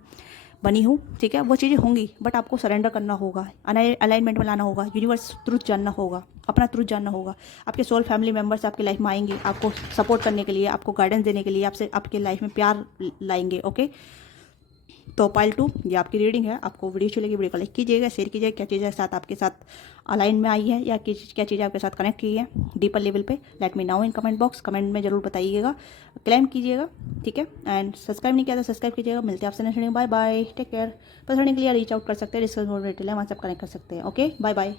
बनी हूँ, ठीक है, वो चीज़ें होंगी, बट आपको सरेंडर करना होगा, अलाइनमेंट में लाना होगा, यूनिवर्स ट्रुथ जानना होगा, अपना ट्रुथ जानना होगा। आपके सोल फैमिली मेम्बर्स आपकी लाइफ में आएंगे, आपको सपोर्ट करने के लिए, आपको गाइडेंस देने के लिए, आपसे आपके लाइफ में प्यार लाएंगे, ओके। तो पाइल 2 ये आपकी रीडिंग है, आपको वीडियो अच्छी लगी वीडियो को लाइक कीजिएगा, शेयर कीजिएगा, क्या चीज़ें साथ आपके साथ अलाइन में आई है, या क्या चीज़ें आपके साथ कनेक्ट की है डीपर लेवल पे, let me now in comment box, comment में जरूर बताइएगा, क्लेम कीजिएगा, ठीक है। एंड सब्सक्राइब नहीं किया तो सब्सक्राइब कीजिएगा। मिलते हैं आपसे next video, bye bye, take care. पढ़ने के लिए रीच आउट कर सकते हैं, डिस्कस मोड डिटेल है, वहाँ से आप कनेक्ट कर सकते हैं, ओके, बाय बाय।